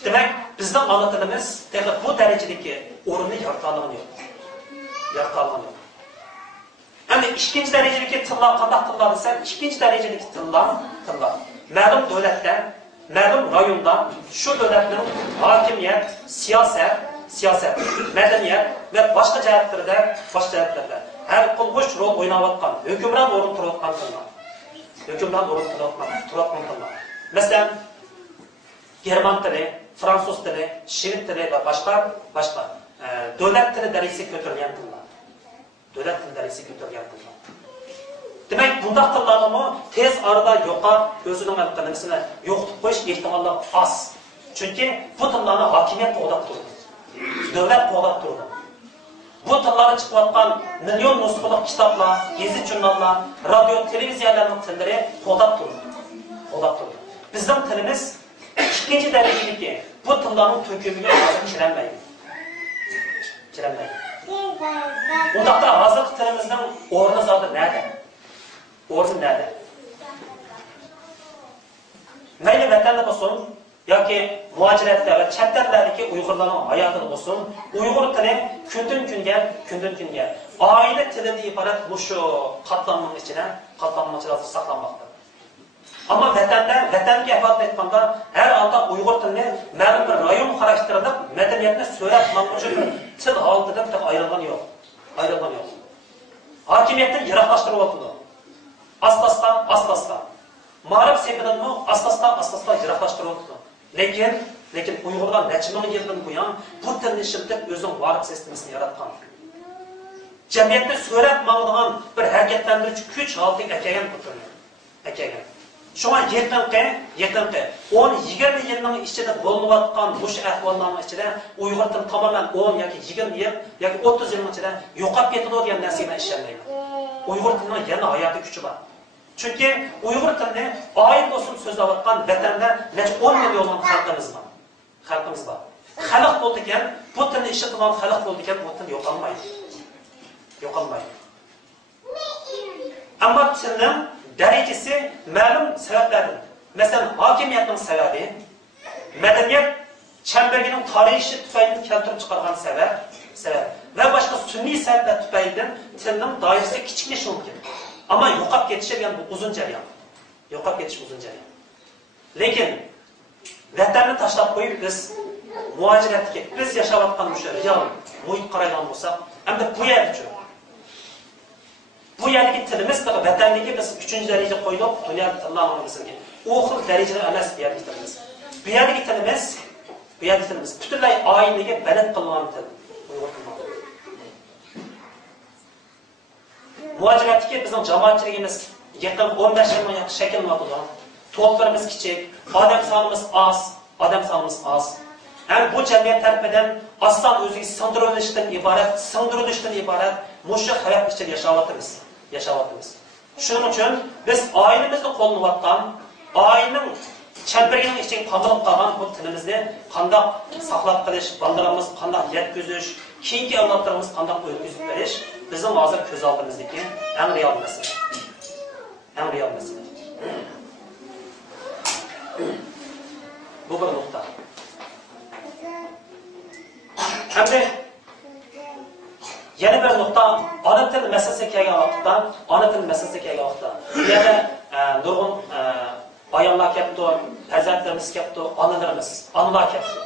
Demek bizning ana tilimiz bu darajadagi o'rinni yortolgani yo'q. Endi ikkinchi darajadagi tillar qanday tillar desam, ikkinchi darajadagi tillar ma'lum davlatda, ma'lum rayonda shu davlatning hokimiyat, siyosat, madaniyat va boshqa jihatlarda hal qilg'uch rol o'ynayotgan, hukmron o'rin turayotgan tillar. Masalan, German tili, Fransuz tili, Şved tili ve başka devlet tili darajasiga ko'tarilgan tillar. Demek bundaq tillarni tez arada yo'qab, o'zining aniqlamasini yo'qitib qo'yish ehtimollari oz. Chunki bu tillarni hokimiyat qo'llab turadi. Davlat qo'llab turadi. Bu tillarga chiqayotgan million nusxalik kitoblar, gazet jurnallar, radio, televiziyalarning tillari qo'llab turadi. Bizning tilimiz ikkinchi darajadagi bu tillarning to'kimiga kirolmaydi. Undaqda hozirgi tilimizning o'rni zodi nerede? Mayli vatanda bo'lsin yoki muajiratda va chet ellardagi Uyg'urlarning hayotida bo'lsin, Uyg'ur tili kundan kunga oila tilidan iborat shu qatlamning ichida saqlanmoqda. Ama vatanga ifade etganda her anda Uyg'ur tilini ma'lum bir rayon xarakterida madaniyatni so'rab maquvchi bir til holida ayrılgan yo'q. Hokimiyatdan yiroqlashtiryapti. Asta. Ma'rif sepidan asta yiroqlashtiryapti. Lekin Uyg'urlar necha ming yildan buyon bu tilni ishlatib o'zining ma'rif sistemasini yaratgan. Jamiyatni so'rab maqulgan bir harakatlantiruvchi kuch holatiga kelgan bu tilni. Şuna yaqinqi 10-20 yilning ichida bo'layotgan bu ahvollarning ichida Uyg'ur tili tamoman 10 yoki 20 yil yoki 30 yilning ichida yo'qolib ketadi degan narsaga ishonmayman. Uyg'ur tilining yana hayotiy kuchi bor. Chunki Uyg'ur tilini oyat bo'lsin so'zlayotgan vatanda necha 10 million xalqimiz bor. Xalq bo'ldi ekan, bu tilni ishlatgan xalq bo'ldi ekan, bu til yo'qolmaydi. Ammo tilning derecesi ma'lum sebeplerdir. Mesela hakimiyetinin sebebi, medeniyet çemberinin tarihi tüfeğini keltirip çıkargan sebep ve başka sünni sebepler tüfeğinden tilinin dairesi kiçikleşi mümkün. Ama yo'qolib ketishi yani bu uzun jarayon. Lekin vatanni tashlab qo'yib biz muajiratga, biz yashayotgan o'sha real muhit qaraydigan bo'lsak, hamda bu yerda bu yerdagi tilimiz vatandagi biz 3-daraja qo'ydik, dunyo tillarning bizga. U xil darajada emas bu yerdagi tilimiz. Bu yerdagi tilimiz butunlay oilaga baland qilingan til. Muajiratga bizning jamoatchiligimiz yaqin 15 yildan yaxshi shakllanmoqda. To'plarimiz kichik, odam sonimiz oz. Hem bu jamiyat tarafidan aslan o'ziga singdirilishdan iborat mushu hayot ichida yashayapmiz. Shuning uchun biz oilamizni qo'llayotgan, oilaning chemperining ichiga qamrab qolgan bu tilimizni qanday saqlab qolish, bolalarimiz qanday yetkazish, keyingi avlodlarimiz qanday o'tkazib berish bizning hozir ko'z oldimizdagi eng real masala. Bu bir nuqta. Hamda yana bir nuqta ona til masalasiga kelgan vaqtda, yana nurg'un ayollar kelibdi, farzandlarimiz kelibdi, onalar kelibdi.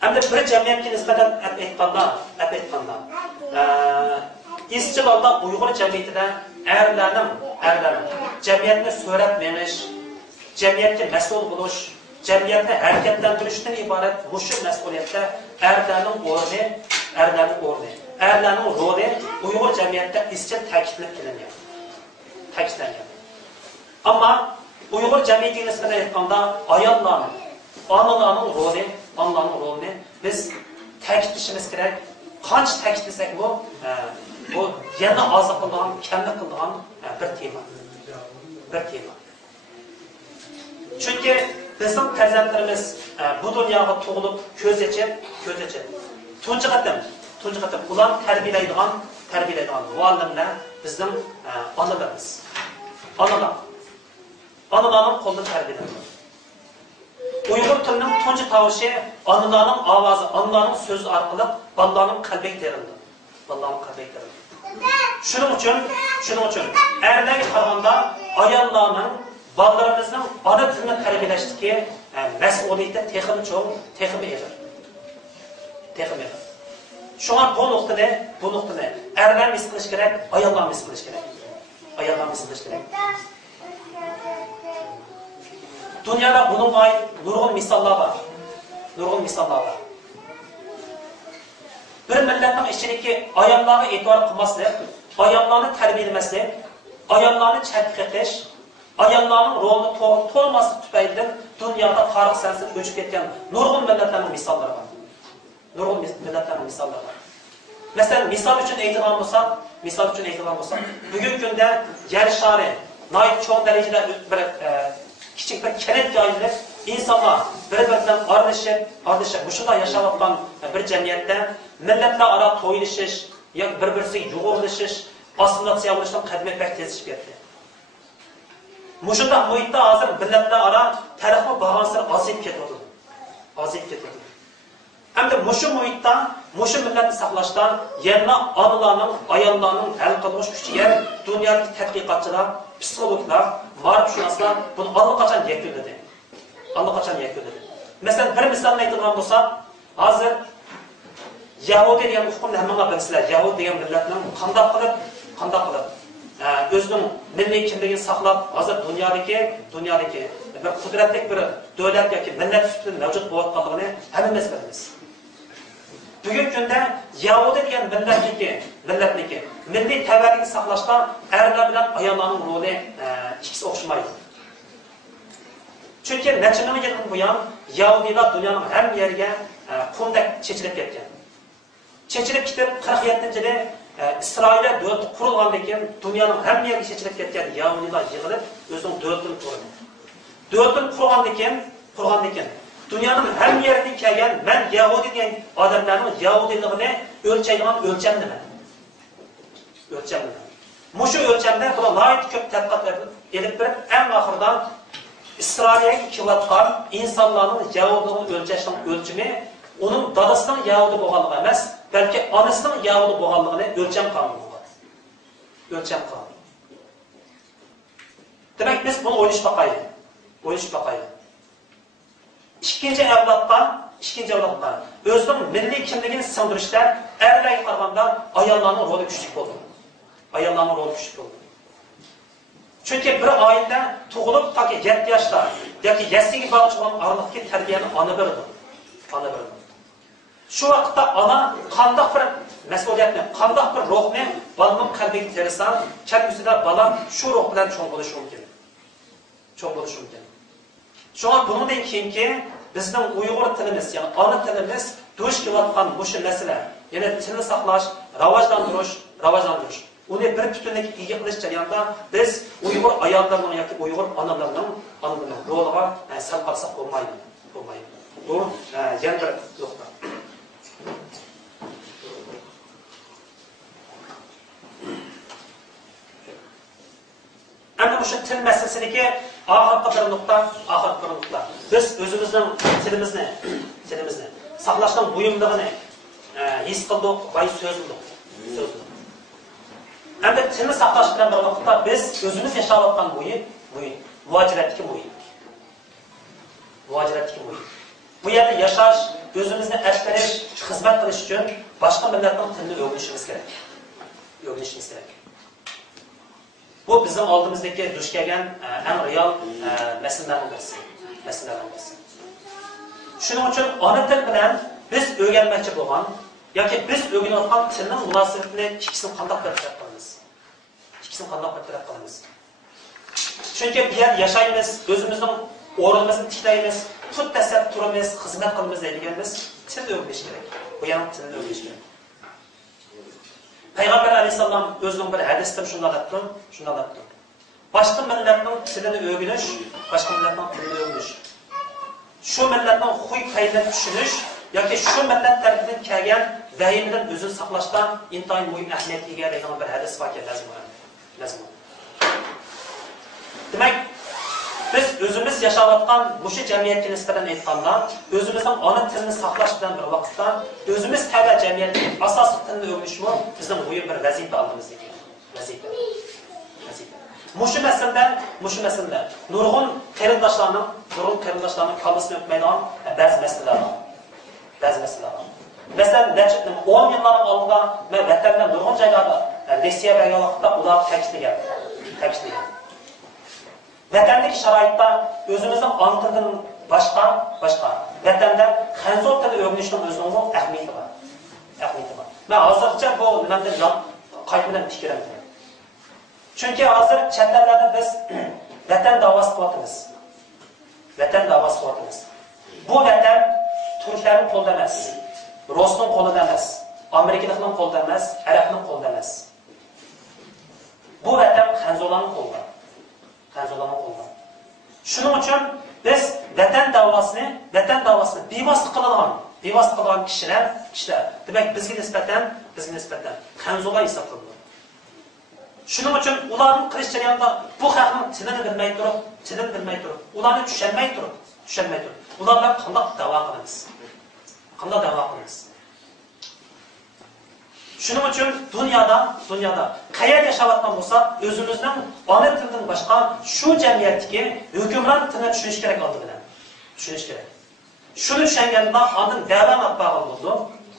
Hamda bir jamiyatga nisbatan aytganda, izchil holda Uyg'ur jamiyatida erlarning jamiyatni so'rab menish, jamiyatga mas'ul bo'lish, jamiyatni harakatlantirishdan iborat mushu mas'uliyatda erlarning roli Uyg'ur jamiyatida izchil ta'kidlangan. Ammo Uyg'ur jamiyatiga nisbatan aytganda onalarning rolini biz ta'kidlashimiz kerak. Qancha ta'kidlasak bu yana oziq qiladigan, kamlik qiladigan bir tema. Chunki bizning farzandlarimiz bu dunyoga tug'ilib ko'z ochib tunji qatam ular tarbiyalaydigan muallimlar bizning onalarimiz. Onalarning qo'ldan tarbiyalanadi. Uyg'ur tilining tunji tovushi onalarning ovozi, onalarning so'zi orqali bolalarning qalbiga terildi. Shuning uchun erlarga qaraganda ayollarning ballarımızın ana tilini tərbiyyələşdiki məsuliyyəti texmi çox, texmi eğir. Şu an bu nöqtəni ərlər mis qilish kerak, ayollar mis qilish kerak. Dünyada bununla nurg'un misollar var. Bir millatning ichidagi ayollarga e'tibor qilmaslik, ayollarni tarbiyalamaslik, ayollarni chatqiqish, ayollarning rolini to'lmaslik tufaylidan dunyoda tarix sanasi o'chib ketgan nurg'un millatlarning misollari var. Masalan, misol uchun aytadigan bo'lsak, bugungi kunda yer shari noyib cho'ng darajada bir kichik bir kalit joyida insonlar bir-biridan aralashib, shunday yashayotgan bir jamiyatda millatlar aro to'ylishish yoki bir-birisiga yo'g'irlishish, assimilyatsiya bo'lishdan qadmay pek tezlashib ketdi. Mushunda muhitda hozir millatlar aro tarixni bag'ansir ozib ketdi. Hamda mushu muhitda, mushu millatni saqlashda yana onalarning, ayollarning hal qilish kuchiga dunyodagi tadqiqotchilar, psixologlar, ma'rifshunoslar buni allaqachon yakunladi. Masalan, bir misolni aytadigan bo'lsak, hozir Yahudi degan hukmni hammaga bilasizlar. Yahudi degan millatning qanday qilib o'zining milliy kimligini saqlab, hozir dunyodagi bir qudratli bir davlat yoki millat sifatida mavjud bo'layotganligini hammamiz bilamiz. Bugungi kunda Yahudi degan millatniki milliy tabiatini saqlashda erlar bilan ayollarning roli ikkisi o'xshamaydi. Chunki necha ming yildan buyon Yahudilar dunyoning har yeriga qumdak chechilib ketgan. Chechilib ketib 47-yilda İsrail'e davlati qurilgandan keyin dunyoning har yeriga chechilib ketgan Yahudilar yig'ilib o'zining davlatini qurdi. Davlatini qurgandan keyin dunyoning har yeridan kelgan men Yahudi degan odamlarning Yahudiligini o'lchaydigan o'lcham nima? Mushu o'lchamda bular nihoyat ko'p tadqiqot elib berib, eng oxirida İsrail'e kilatgan insonlarning Yahudiligini o'lchashning o'lchami uning dadasining Yahudi bo'lganligi emas, balki onasining Yahudi bo'lganligini o'lcham qonuni bo'lgan. Demak, biz buni o'ylashib boqaylik. İkinci avlodga o'zining milliy kimligini singdirishda erlarga qaraganda ayollarning roli kuchli bo'ldi. Chunki bir oilada tug'ilib toki 7 yoshda yoki yasiga borgan oraliqdagi tarbiyani ona berdi. Shu vaqtda ona qanday bir mas'uliyatni, qanday bir ruhni bolaning qalbiga tersa, kelgusida bola shu ruh bilan cho'ng bo'lishi mumkin. Shunga bundan keyingi bizning Uyg'ur tilimiz, ya'ni ona tilimiz duch kelayotgan mushu masala, ya'ni tilni saqlash, rivojlantirish. Uni bir butunlik ega qilish jarayonida biz Uyg'ur ayollarining yoki Uyg'ur onalarining roliga sal qarsak bo'lmaydi. Bu yana bir nuqta. Ana shu til masalasidagi oxirgi bir nuqta. Biz o'zimizning tilimizni saqlashning muhimligini his qildik va so'zladik. Endi tilni saqlash bilan bir vaqtda biz o'zimiz yashayotgan muhit, muhojiratdagi muhit. Bu yerda yashash, o'zimizni asrash, xizmat qilish uchun boshqa millatning tilini o'rganishimiz kerak. Bu bizning oldimizdagi duch kelgan eng real masalalardan birisi. Shuning uchun ona til bilan biz o'rganmoqchi bo'lgan yoki biz o'rganayotgan tilning munosabatini ikkisini qanday bartaraf qilamiz? Chunki bu yer yashaymiz, o'zimizning o'rnimizni tiklaymiz, put tasab turamiz, xizmat qilamiz deganimiz til o'rganish kerak. Bu ham tilni o'rganish kerak. Payg'ambar alayhisalom o'zining bir hadisida shunday debdi. Boshqa millatning tilini o'rganish, boshqa millatning tilini o'rganish. Shu millatning xuy-qaydini tushunish yoki shu millat tarafidan kelgan vahimdan o'zini saqlashdan intayin muhim ahamiyatga ega degan bir hadis bor ekan lazim. Demak, biz o'zimiz yashayotgan mushu jamiyatga nisbatan aytganda, o'zimizning ona tilini saqlash bilan bir vaqtda o'zimiz tava jamiyatning asosiy tilini o'rganishmi bizning muhim bir vazifa oldimizdagi vazifa. Mushu masalada nurg'un qarindoshlarning kallasini o'tmaydigan ba'zi masalalar bor. Masalan, 10 yillar oldinda men vatandan nurg'un joylarda leksiya bergan vaqtda ular ta'kidlagan. Vatandagi sharoitda o'zimizning ona tilidan boshqa vatanda xanzo tili o'rganishning o'zining ahamiyati bor. Men hozircha bu nimadan qaytmadan fikrim. Chunki hozir chet ellarda biz vatan da'vosi qilyapmiz. Bu vatan turklarning qo'lida emas, Rusning qo'lida emas, Amerikalikning qo'lida emas, Arabning qo'lida emas. Bu vatan xanzolarning qo'lida. Shuning uchun biz vatan da'vosini bevosita qiladigan kishilar, demak bizga nisbatan xanzolar hisoblanadi. Shuning uchun ularning qilish jarayonida bu xalqning tilini bilmay turib, ularni tushunmay turib, ular bilan qanday da'vo qilamiz? Shuning uchun dunyoda qayerda yashayotgan bo'lsa, o'zimizning ona tilidan boshqa shu jamiyatdagi hukmron tilni tushunish kerak oldidan. Shuni tushunganda oldin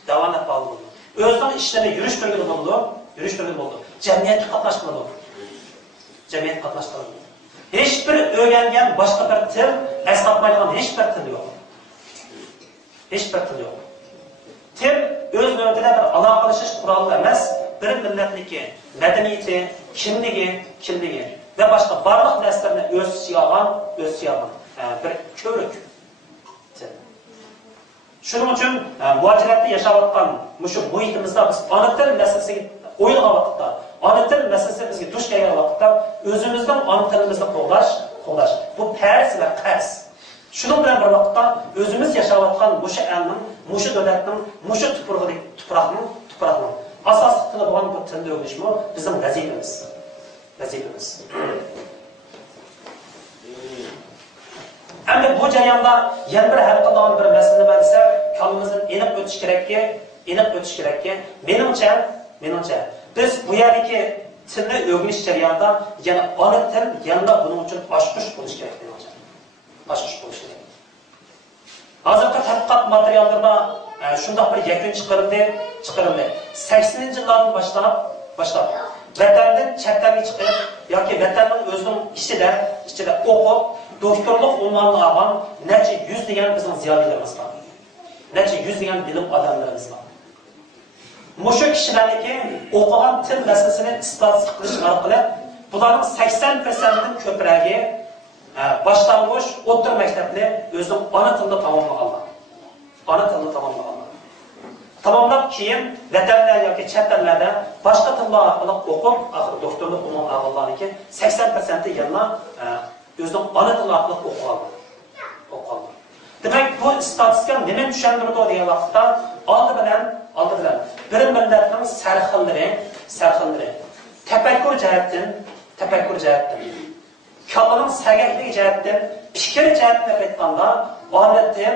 da'vo bo'ldi. O'zining ishlarini yurishtirgan bo'ldi. Jamiyatga qatnashgan bo'ldi. Hech bir o'rgangan boshqa bir til asqatmaydigan hech bir til yo'q. Til o'z navbatida bir aloqalashish quroli emas, bir millatniki madaniyati, kimligi va boshqa barliq narsalarni o'z ichiga olgan bir ko'rik. Shuning uchun muajiratda yashayotgan mushu muhitimizda biz ona til masalasiga o'ylagan vaqtda, ona til masalasi bizga duch kelgan vaqtda o'zimizning ona tilimizni qo'llash, bu farz va qarz. Shuning bilan bir vaqtda o'zimiz yashayotgan mushu elning, mushu davlatning, mushu tuproqning asosiy tili bo'lgan bu tilni o'rganishmi bizning vazifamiz. Endi bu jarayonda yana bir hal qiladigan bir masala nima desa, kalımızdan aniq o'tish kerakki, menimcha biz bu yerdagi tilni o'rganish jarayonida yana ona til yanada buning uchun oshqosh bo'lish kerak menimcha. Hozirgi tadqiqot materiallarida shunday bir yakun chiqarildi. 80-yillardan boshlab vatandan chetlarga chiqib yoki vatanning o'zining ichida o'qib, doktorlik unvonini olgan necha yuz degan bizning ziyolilarimiz bor. Necha yuz degan bilim odamlarimiz bor. Mushu kishilarniki o'qigan til masalasini isbotsizlik qilish orqali bularning 80%dan ko'pragi boshlang'ich o'rta maktabni o'zining ona tilida tamomlagan. Tamomlab keyin vatanda yoki chet ellarda boshqa tillar orqali o'qib, axir doktorlik unvoni olganlarniki 80% yana o'zining ona tili orqali o'qigan. Demak, bu statistika nima tushuntirdi degan vaqtda oldi bilan bir millatning sarxillari tafakkur jihatdan kallaning sagakligi jihatdan fikr jihatdan aytganda onatin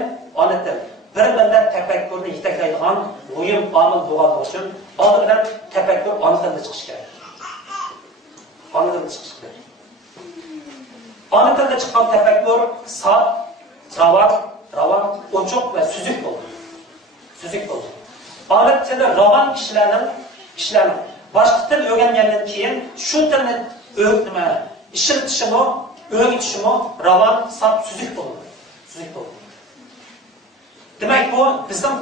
bir millat tafakkurni yetaklaydigan muhim omil bo'lgani uchun oldi bilan tafakkur onatinda chiqish kerak. Ona tilida chiqqan tafakkur sof, ravon, ochiq va suzuk bo'ldi. Ona tili ravon kishilarning boshqa til o'rgangandan keyin shu tilni o'rgatishimi ravon, sof, suzuk bo'ldi. Demak, bu bizning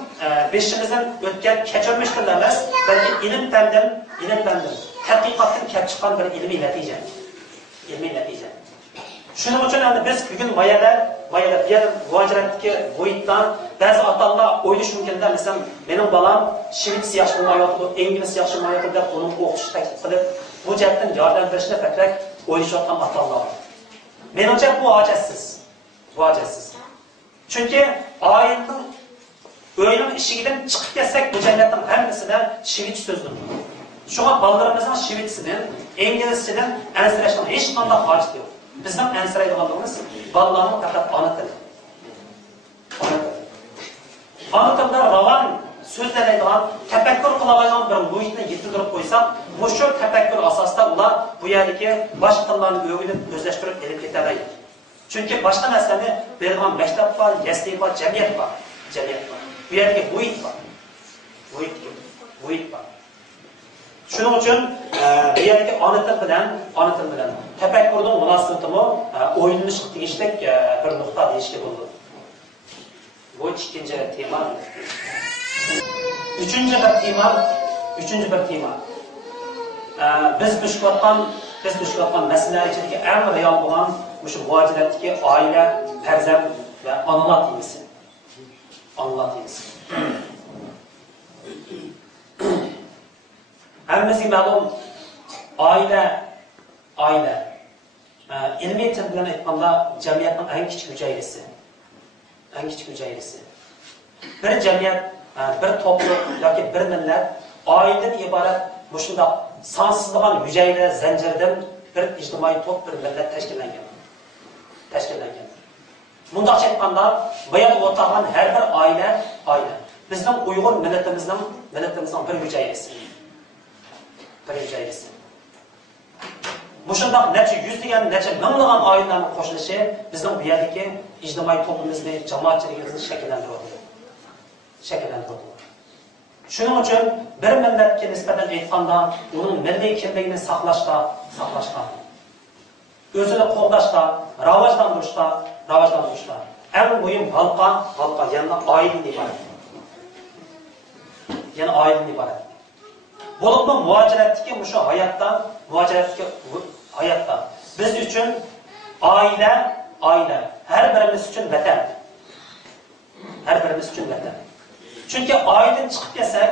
beshimizdan o'tgan kechirmish tillar emas, balki ilm fandan, tadqiqotdan kelib chiqqan bir ilmiy natija. Shuning uchun endi biz bugun mayada bu yer muajiratdagi bo'yitdan ba'zi otalar o'ylash mumkinda, masalan, mening balam shvets yaxshi bo'lmayotdi, ingliz yaxshi bo'lmayotdi deb uni o'qitish taklif qilib, bu jihatdan yordam berishni faqat o'ylashayotgan otalar. Menimcha bu ojatsiz. Bu ojatsiz. Chunki oyatning o'yining ishigidan chiqib kelsak, bu jamiyatning hammasida shvets so'zlanadi. Shunga balalarimizning shvetsidan, inglizchadan ansirashning hech qanday hojati yo'q. Bizning ansiraydiganligimiz balalarning faqat ona tili. Ona tilida ravon so'zlaydigan, tafakkur qiladigan bir muhitni yetildirib qo'ysak, shu tafakkur asosida ular bu yerdagi boshqa tillarni o'rganib, o'zlashtirib elib ketadi. Chunki boshqa narsani bergan maktab bor, yasli bor, jamiyat bor. Bu yerga muhit bor. Muhit bor. Shuning uchun bu yerga ona til bilan tafakkurning munosabatimi o'yinlashga tegishli bir nuqta deyishga bo'ladi. Bu ikkinchi tema. Üçüncü bir tema. Biz düşünüyorken mesele içindeki en real olan şu muaciratdagi aile, farzand ve analar temisi. Hammamizga ma'lum aile ilmiy til bilan aytganda jamiyatning eng kichik hujayrasi. Bir jamiyat, bir toplum yoki bir millat oiladan iborat shunday sonsizlagan hujayra zanjiridan bir ijtimoiy top, bir millat tashkillangan. Bundoq aytganda, bu yerda o'tirgan har bir oila. Bizning Uyg'ur millatimizning bir hujayrasi. Shundoq necha yuzlagan, necha minglagan oilalarning qo'shilishi bizning bu yerdagi ijtimoiy to'pimizni, jamoatchiligimizni shakllantiradi. Shuning uchun bir millatga nisbatan aytganda, uning milliy kimligini saqlashda, o'zini qo'llashda, rivojlantirishda eng muhim halqa yana oiladan iborat. Bo'libmi muajiratdagi shu hayotda biz uchun oila har birimiz uchun vatan. Chunki oiladan chiqib kelsak,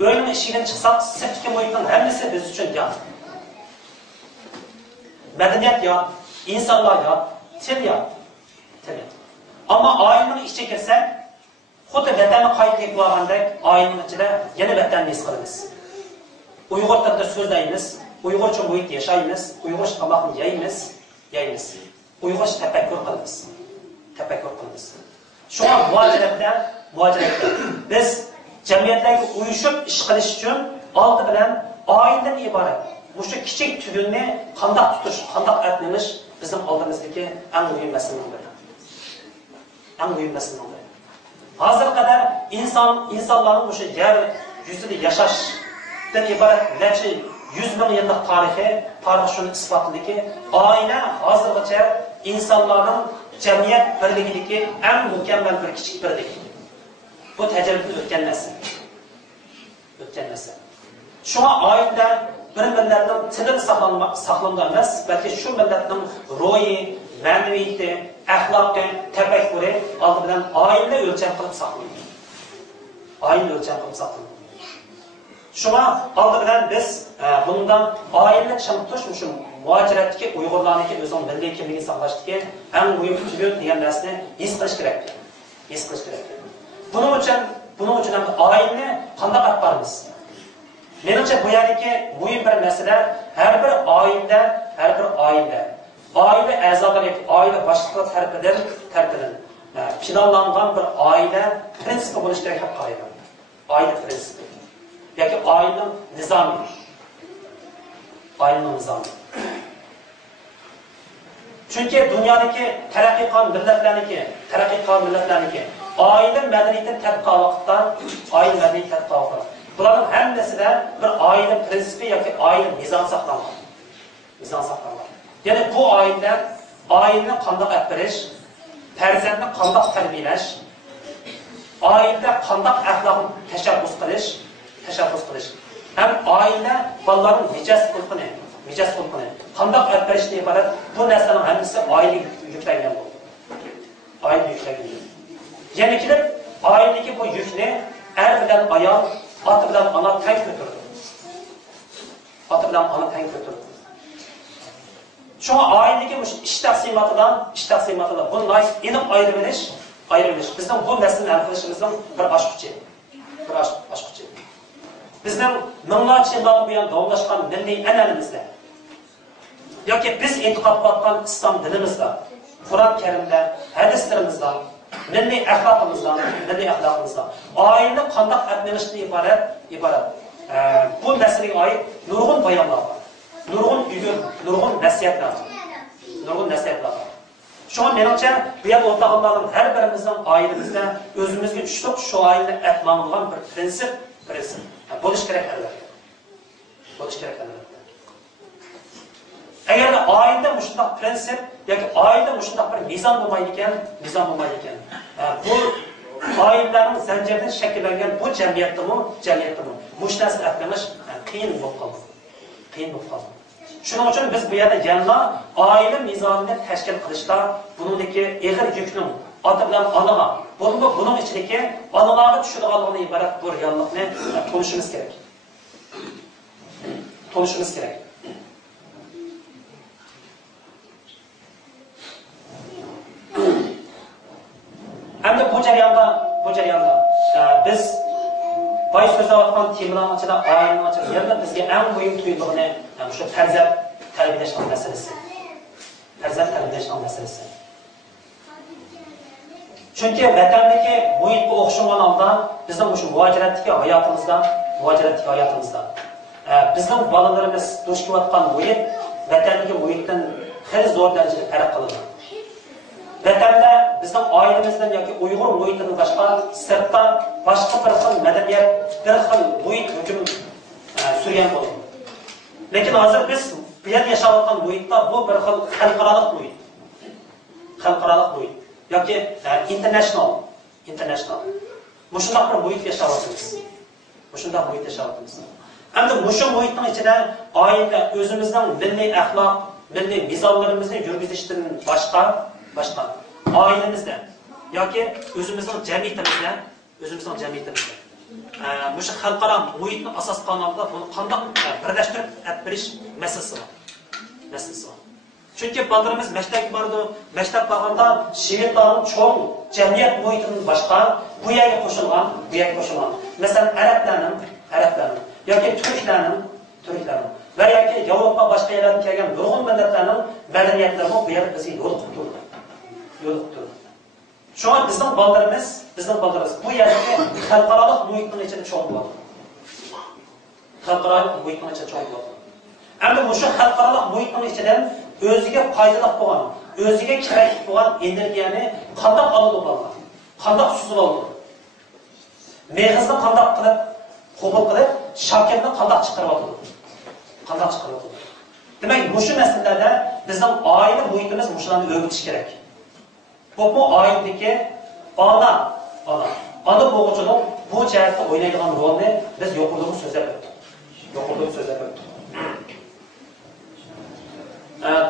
o'yin ishidan chiqsak, sirtki muhitning hammasi biz uchun yot. Madaniyat yot, insonlar yot, til yot. Ammo oilaning ichiga kirsak, xuddi vatanni qaytib bo'lgandek, oilaning ichida yana vatanni his qilamiz. Uyg'ur tilida so'zlaymiz, Uyg'urcha muhit yashaymiz, Uyg'urcha tomoqni yeymiz. Uyg'urcha tafakkur qilamiz. Shunga muajiratda biz jamiyatlarga uyushib ish qilish uchun oldi bilan oiladan iborat shu kichik tugunni qandoq tutish, qandoq atlanish bizning oldimizdagi eng muhim masalalar. Hozirga qadar insonlarning shu yer yuzida yashashdan iborat necha 100 ming yillik tarix shuni isbotladiki, oila hozirgacha insonlarning jamiyat birligidagi eng mukammal bir kichik birlik. Bu tajribadan o'tgan narsa. Shunga oilada bir millatning tilini saqlangan emas, balki shu millatning ro'yi, ma'naviyati, axloqi, tafakkuri oldi bilan oila o'lcham qilib saqlangan. Shunga oldi bilan biz bundan oilani chimtish uchun muajiratdagi Uyg'urlarniki o'zining milliy kimligini saqlashdagi eng muhim tugun degan narsani his qilish kerak. Buning uchun ham oilani qanday qilib boramiz? Menimcha bu yerdagi muhim bir masala har bir oila a'zolari, oila boshliqlari tarafidan planlangan bir oila prinsipi bo'lishi kerak deb qarayman. Oila prinsipi yoki oilaning nizomi. Chunki dunyodagi taraqqiy qilgan millatlarniki oila madaniyati tadqiqotida bularning hammasida bir oila prinsipi yoki oila nizom saqlangan. Ya'ni bu oilani qanday berish, farzandni qanday tarbiyalash, oilada qanday axloqni tashabbus qilish, ham oila bolalarning mijoz xulqini qanday qandaq olib berishdan iborat bu narsaning hammasi oila yuklangan bo'ldi. Oila yuklangan. Yana kelib oiladagi bu yukni er bilan ayol, ota bilan ona teng ko'tardi. Ota bilan ona teng ko'tardi. Şu ailedeki iş taqsimotidan bunday aniq ayrilish bizning bu naslni aniqlashimizning bir ochqichi. Bizning minglarcha yillardan buyon davomlashgan milliy an'anamizda yoki biz e'tiqod qilgan islom dinimizda, Qur'on Karimda, hadislarimizda, milliy axloqimizda oilani qanday aqlanishdan iborat. Bu masalaga oid nurg'un bayonlar bor. Nurg'un nasihatlar. Şu an menimcha bu yerda o'rtog'imlarning har birimizning oilamizda o'zimizga tushliq shu oilani aqlanadigan bir prinsip bo'lish kerak albatta. Agar oilada mushundaq prinsip yoki oilada mushundaq bir nizom bo'lmaydi ekan, bu oilalarning zanjiridan shakllangan bu jamiyatdami mush narsani aqlanish qiyin bo'lib qoldi. Shuning uchun biz bu yerda yana oila mizonini tashkil qilishda buningdagi eg'ir yukni ota bilan onaga, buning ichidagi onalarga tushiradigan iborat bu reallikni tunishimiz kerak. Endi bu jarayonda biz boy so'zlayotgan temalar ichida oilaning ichida yana bizga eng muhim tuyulg'ini shu farzand tarbiyalash masalasi. Chunki vatandagi muhitga o'xshagan holda bizning shu muhojiratdagi hayotimizda bizning bolalarimiz duch kelayotgan muhit vatandagi muhitdan xeyli zo'r darajada farq qiladi. Vatanda bizning oilamizdan yoki Uyg'ur muhitidan sirtda boshqa bir xil madaniyat, bir xil muhit hukm surgan bo'ladi. Lekin hozir biz bu yerda yashayotgan muhitda bu bir xil xalqaro muhit yoki international. Mushundaq bir muhit yashayapmiz. Endi mushu muhitning ichida oila o'zimizning milliy axloq, milliy mizonlarimizni yurgizishdan boshqa oilamizda yoki o'zimizning jamiyatimizda mushu xalqaro muhitni asos qilganlarda buni qanday birlashtirib olib berish masalasi bor. Chunki bolalarimiz maktabga boradi, maktab borganda shirtlarning cho'ng jamiyat muhitidan boshqa bu yerga qo'shilgan. Masalan, arablarning yoki turklarning va yoki Yevropa boshqa yerlardan kelgan nurg'un millatlarning madaniyatlari bu yerda bizga yo'l qilib turdi. Şu an bizning bolalarimiz bu yerdagi xalqaro muhitning ichida cho'ng bo'ladi. Endi o'sha xalqaro muhitning ichidan o'ziga foydali bo'lgan, o'ziga kerak bo'lgan energiyani qanday olib bo'ladi? Qanday suzib oladi? Meg'izni qanday qilib qabul qilib, shakarni qanday chiqarib oladi? Demak, o'sha masalalarda bizning oila muhitimiz mushlarni o'rgatish kerak. Bu oiladagi ona bo'g'uchining bu jihatda o'ynaydigan rolni biz yuqorida so'zlab o'tdik.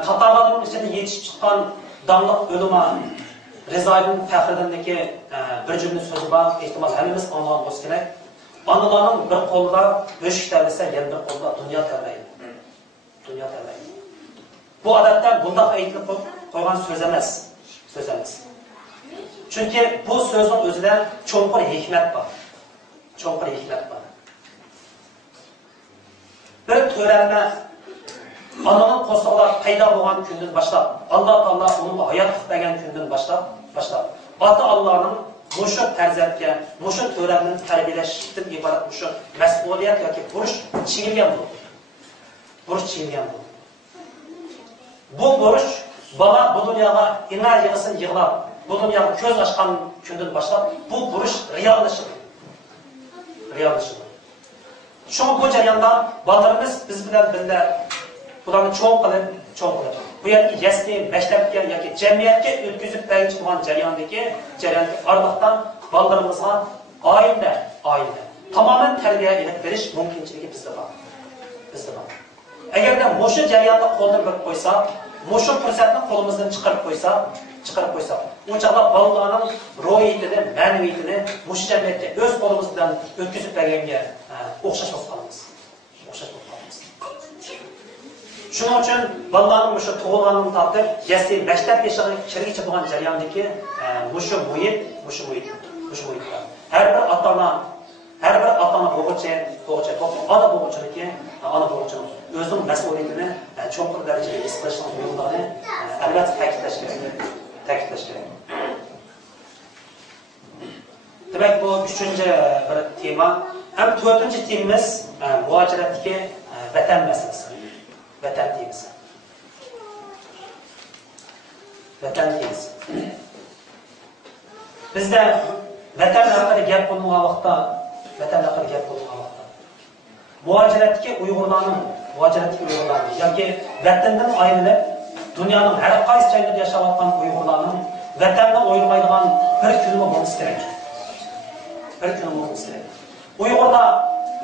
Tatarlarning ichida yetishib chiqqan damliq o'lima Rizoidin Faxriddindagi bir jumla so'zi bor, ehtimol hammamiz anlagan bo'lsa kerak. Onalarning bir qo'lida go'sht tarbiyasi, yana bir qo'lida dunyo tarbiyasi. Bu odatda bunday aytilib qo'ygan so'z emas. Chunki bu so'zning o'zida cho'nqur hikmat bor. Bir to'ralma onaning qo'sog'ida paydo bo'lgan kundan boshlab, Alloh taolo uni hayot qilgan kundan boshlab ota Allohning mushu farzandga, mushu to'ralni tarbiyalashdan iborat mushu mas'uliyat yoki burch chekilgan bo'ldi. Bu burch bola bu dunyoga energiyasini yig'lab, bu dunyoga ko'z ochgan kundan boshlab bu burch reallashadi. Şu bu jarayonda bolalarimiz biz bilan birga bularni cho'ng qilib. Bu yerda yasli, maktabga yoki jamiyatga o'tkazib berib turgan jarayondagi orliqdan bolalarimizga oila tamoman tarbiya ilib berish mumkinchiligi bizda bor. Agarda mushu jarayonni qo'ldan berib qo'ysa, mushu fursatni qo'limizdan chiqarib qo'ysa, u chaqda bolalarning ro'yitini, ma'naviyatini mushu jamiyatga o'z qo'limiz bilan o'tkazib berganga o'xshash bo'lib qolamiz. Shuning uchun bolalarning mushu tug'ilgandan tortib, yasi maktab yoshiga kirgicha bo'lgan jarayondagi mushu muhit. Har bir ota-ona bo'g'ichi, ona bo'g'ichiligi, o'zining mas'uliyatini cho'nqur darajada his qilishning yo'llarini albatta ta'kidlash kerak. Demak, bu 3-chi bir tema. Ham 4-chi temamiz muhojiratdagi vatan masalasi. Vatan temasi. Bizda vatan haqida gap bo'lmagan vaqtda, muhojiratdagi Uyg'urlarning yoki vatandan ayrilib dunyoning har qaysi joyida yashayotgan Uyg'urlarning vatandan ayrilmaydigan bir kuni bo'lsa kerak. Uyg'urlar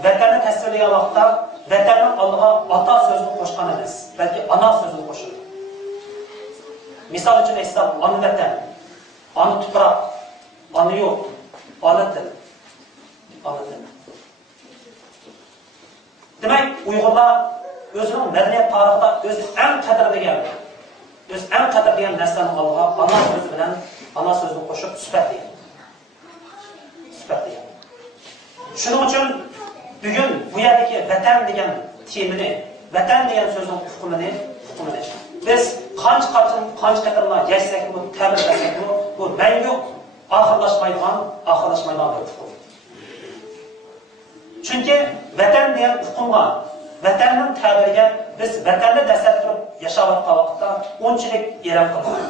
vatanni tasvirlagan vaqtda vatanning oldiga ota so'zini qo'shgan emas, balki ona so'zini qo'shadi. Misol uchun aytsam, ona vatan, ona tuproq, ona yurt, ona til. Demak, Uyg'urlar o'zining madaniyat tarixida o'z eng qadrlagan narsani oldiga ona so'zi bilan ona so'zini qo'shib sifatlagan. Shuning uchun bugun bu yerdagi vatan degan temani, vatan degan so'zning hukmini biz qancha qatorlar yashsak bu ta'birlasak bu mangu oxirlashmaydigan bir hukm. Chunki vatan degan hukmga, vatanning ta'biriga biz vatanda dastlab turib yashayotgan vaqtda unchalik e'lon qilgan,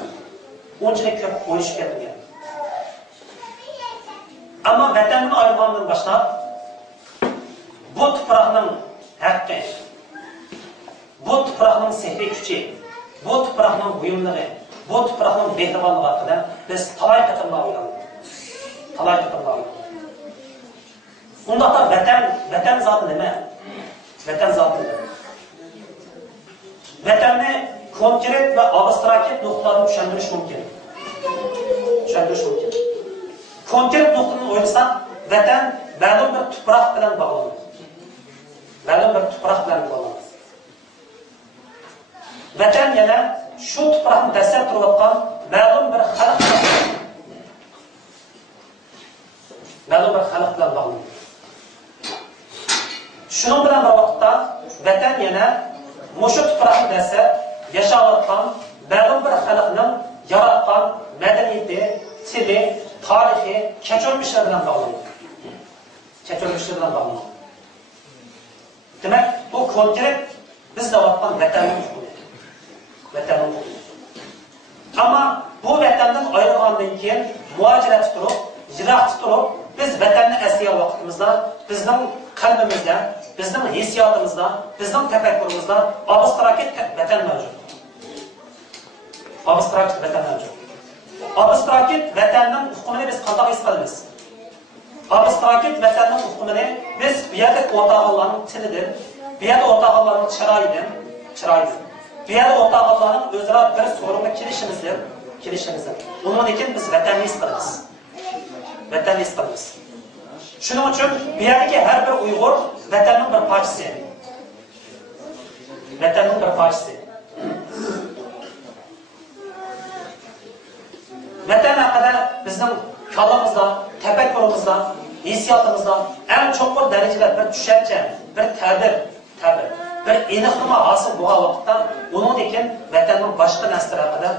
unchalik ko'p o'ylashib ketgan. Ammo vatanni ayirgandan boshlab bu tuproqning haqqi, bu tuproqning sehriy kuchi, bu tuproqning buyumligi, bu tuproqning mehribonligi haqida biz talay qatorlar o'yladik. Undaqda vatan zoti nima? Vatanni konkret va abstrakt nuqtalarni tushundirish mumkin. Konkret nuqtani o'ylasak, vatan ma'lum bir tuproq bilan bog'lanadi. Vatan yana shu tuproqni dastlab turayotgan ma'lum bir xalq bilan bog'lanadi. Shuning bilan bir vaqtda vatan yana mushu tuproqni dastlab yashayotgan ma'lum bir xalqning yaratgan madaniyati, tili, tarixi, kechirmishlar bilan bog'lanadi. Demak, bu konkret biz davlatdan vatanning hukmi. Ammo bu vatandan ayrilgandan keyin muhojirat turib, yiroq turib, biz vatanni eslagan vaqtimizda bizning qalbimizda, bizning hissiyotimizda, bizning tafakkurimizda abstrakt vatan mavjud. Abstrakt vatanning hukmini biz qanday his qilamiz? Abstrakt vatanning hukmini biz bu yerda o'rtog'larning tilidan, bu yerda o'rtog'larning chiroyidan, bu yerda o'rtog'larning o'zaro bir so'ringa kelishimizdan. Bundan keyin biz vatanni his qilamiz. Shuning uchun bu yerdagi har bir Uyg'ur vatanning bir parchasi. Vatan haqida bizning kallamizda, tafakkurimizda, hissiyotimizda eng cho'qur darajada bir tushuncha, bir ta'bir, bir aniqlik hosil bo'lgan vaqtda undan keyin vatanning boshqa narsalar haqida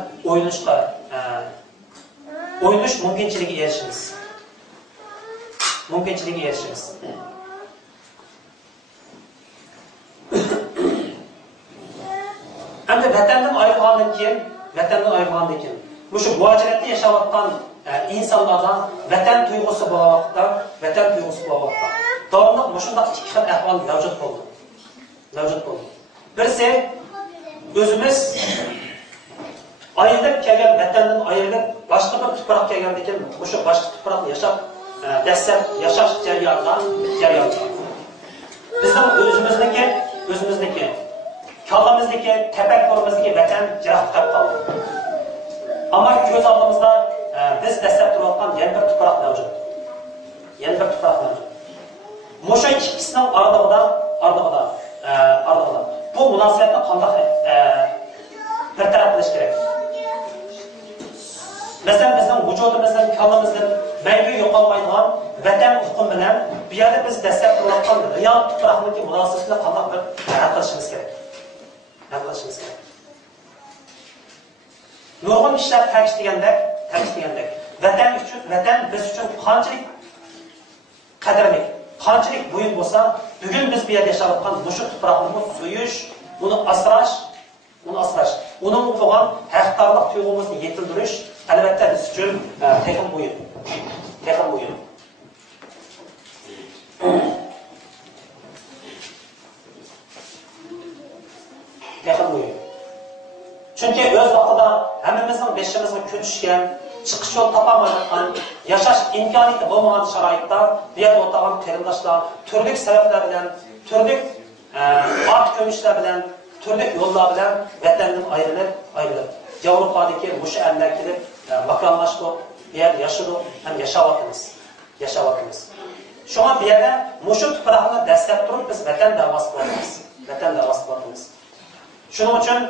o'ylash mumkinchiligiga erishamiz. Endi vatandan ayrilgandan keyin shu muhojiratda yashayotgan insonlarda vatan tuyg'usi bo'lgan vaqtda davomli shunday ikki xil ahvol mavjud bo'ldi. Birisi o'zimiz ayrilib kelgan vatandan ayrilib boshqa bir tuproqqa kelgandan keyin shu boshqa tuproqda yashash jarayonida bizning o'zimizniki tefekkürümüzdeki vatan cıraqtab qaldı. Ama göz aldığımızda biz dastlab turayotgan yana bir tuproq mavjud. Yana bir tuproq mavjud. Muşu ikkisining ardig'ida bu munosabatni qanday bir taraf qilish kerak? Mesela bizning vujudimizdan, kallamizdan mangu yo'qolmaydigan vatan hukm bilan bu yerda biz dastlab turayotgan real tuproqniki munosabatini qanday bir hal qilishimiz kerak? Nurg'un kishilar ta'kidlagandek, vatan biz uchun qanchalik qadrli, qanchalik buyuk bo'lsa, bugun biz bu yerda yashayotgan mushu tuproqni so'yish, uni asrash, uning bo'lgan haqdorlik tuyg'umuzni yetildirish albatta biz uchun texnik buyuk. Chunki o'z vaqtida hammamizning beshimizga ko'tishgan, chiqish yo'l topolmayotgan, yashash imkoniyati bo'lmagan sharoitda bu yerda o'tirgan qarindoshlar turli sabablar bilan, turli art ko'mishlar bilan, turli yo'llar bilan vatandan ayrilib, Yevropadagi mushu ellar kelib makonlashdi, bu yerda yashadi, ham yashayapmiz. Shunga bu yerda mushu tuproqni dastlab turib biz vatan da'vosi qilyapmiz. Shuning uchun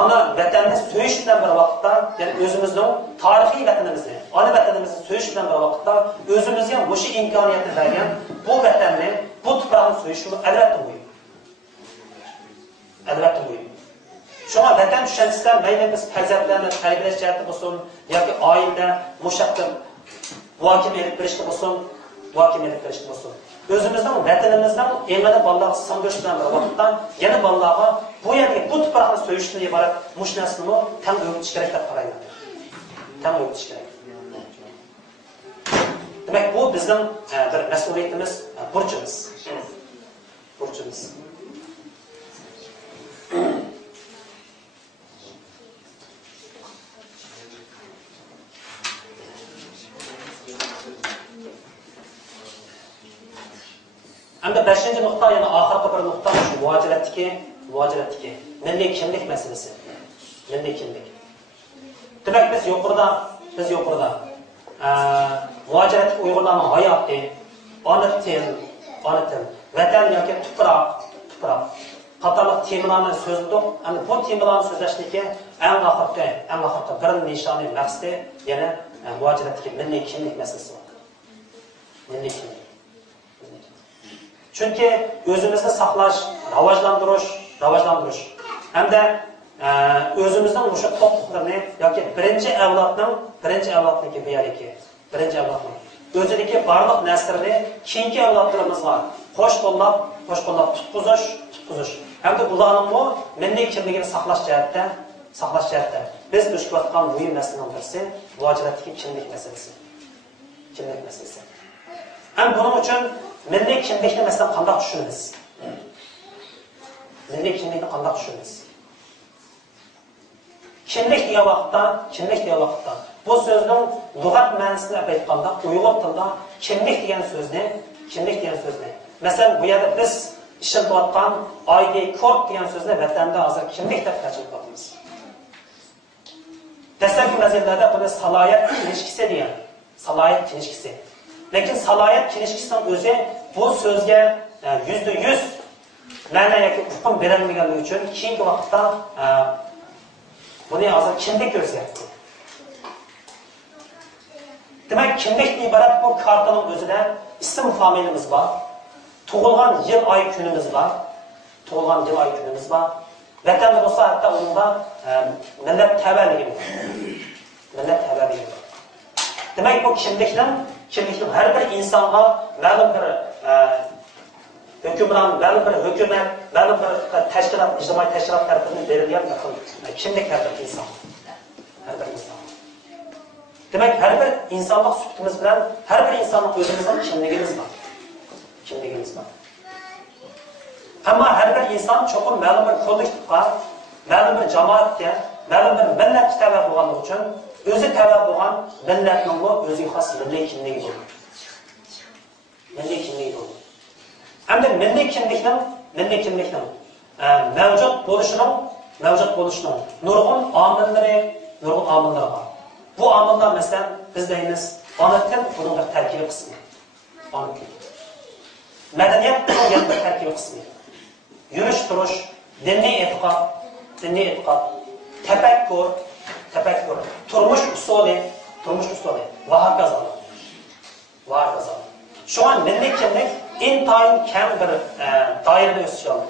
ana vatanni söyish bilan bir vaqtda, ya'ni o'zimizning tarixiy vatanimizni, ona vatanimizni söyish bilan bir vaqtda o'zimizga mushu imkoniyatni bergan bu vatanni, bu tuproqni söyishimiz albatta buyuk. Shunga vatan tushunchasidan mayli biz farzandlarni tarbiyalash jihati bo'lsin, yoki oilada mushaqqat muhokamalar qilishda bo'lsin. Özümüzden, vatanimizden eğmeni ballağın sandırışından bir vakitte yeni ballağa bu yerge bu tuprağın söyüşünden ibaret muşnasını tam öğütüş gerek de parayla. Demek bu bizim bir mesuliyetimiz, burcumuz. Hem de 5. nokta, yani ahirki bir nokta şu muhaciratdaki milliy kimlik meselesi. Demek biz yukarıda muhaciratdaki Uygurlarning hayatı, ana til, vatan yoki tuproq qatorliq temalarni so'zladik. Endi bu temalarni so'zlashniki eng oxirgi bir nishoni maqsadi yana muhaciratdagi milliy kimlik meselesi bor. Çünkü özümüzde saklaş, rivojlantirish hamda o'zimizning o'sha to'qliqlarni yoki birinchi avlodniki bu yeriki, o'zidagi barliq narsalarni keyingi avlodlarimizga qo'sh qo'llab tutqizish hamda ularning bu milliy kimligini saqlash jihatda biz duch kelayotgan muhim masalaning birisi muhojiratdagi kimlik masalasi. Hem bunun için milliy kimlikni mesela qanday tushunamiz? Kimlik degan vaqtda bu so'zning lug'at ma'nosini aytganda Uyg'ur tilida kimlik degan so'zni masalan bu yerda biz ishlatayotgan ID kod degan so'zni vatanda hozir kimlik deb tarjima qilamiz. Dastlabki nazarlarda buni salohiyat kinishkisi. Lekin salohiyat kinishkisining o'zi bu so'zga %100 ma'no yoki hukm berilmaganligi uchun keyingi vaqtda buni hozir kimlik o'zgardi. Demak, kimlikdan iborat bu kartaning o'zida ism familiyamiz bor, tug'ilgan yil oy kunimiz bor, vatanda bo'lsa hatto unda millat tavalligi bor. Demak, bu kimlikning her bir insonga ma'lum bir hukmron, ma'lum bir hukumat, ma'lum bir tashkilot, ijtimoiy tashkilot tarafidan berilgan kimlik har bir inson. Demak, har bir insonlik suhbatimiz bilan har bir insonning o'zimizning kimligimiz bor. Ammo har bir inson cho'qim ma'lum bir kollektivga, ma'lum bir jamoatga, ma'lum bir millatga tabi bo'lganligi uchun o'zi tabi bo'lgan millatning o'ziga xos milliy kimligi bor. Hamda milliy kimlikning mavjud bo'lishning nurg'un omillari bor. Bu omillar masalan biz deymiz ona til buning bir tarkibiy qismi. Ona til. Madaniyat buning bir tarkibiy qismi. Yurish turish, diniy e'tiqod, tafakkur, turmush usuli va hokazo. Şu an milliy kimlik intayin keng bir doirada o'sish oldi.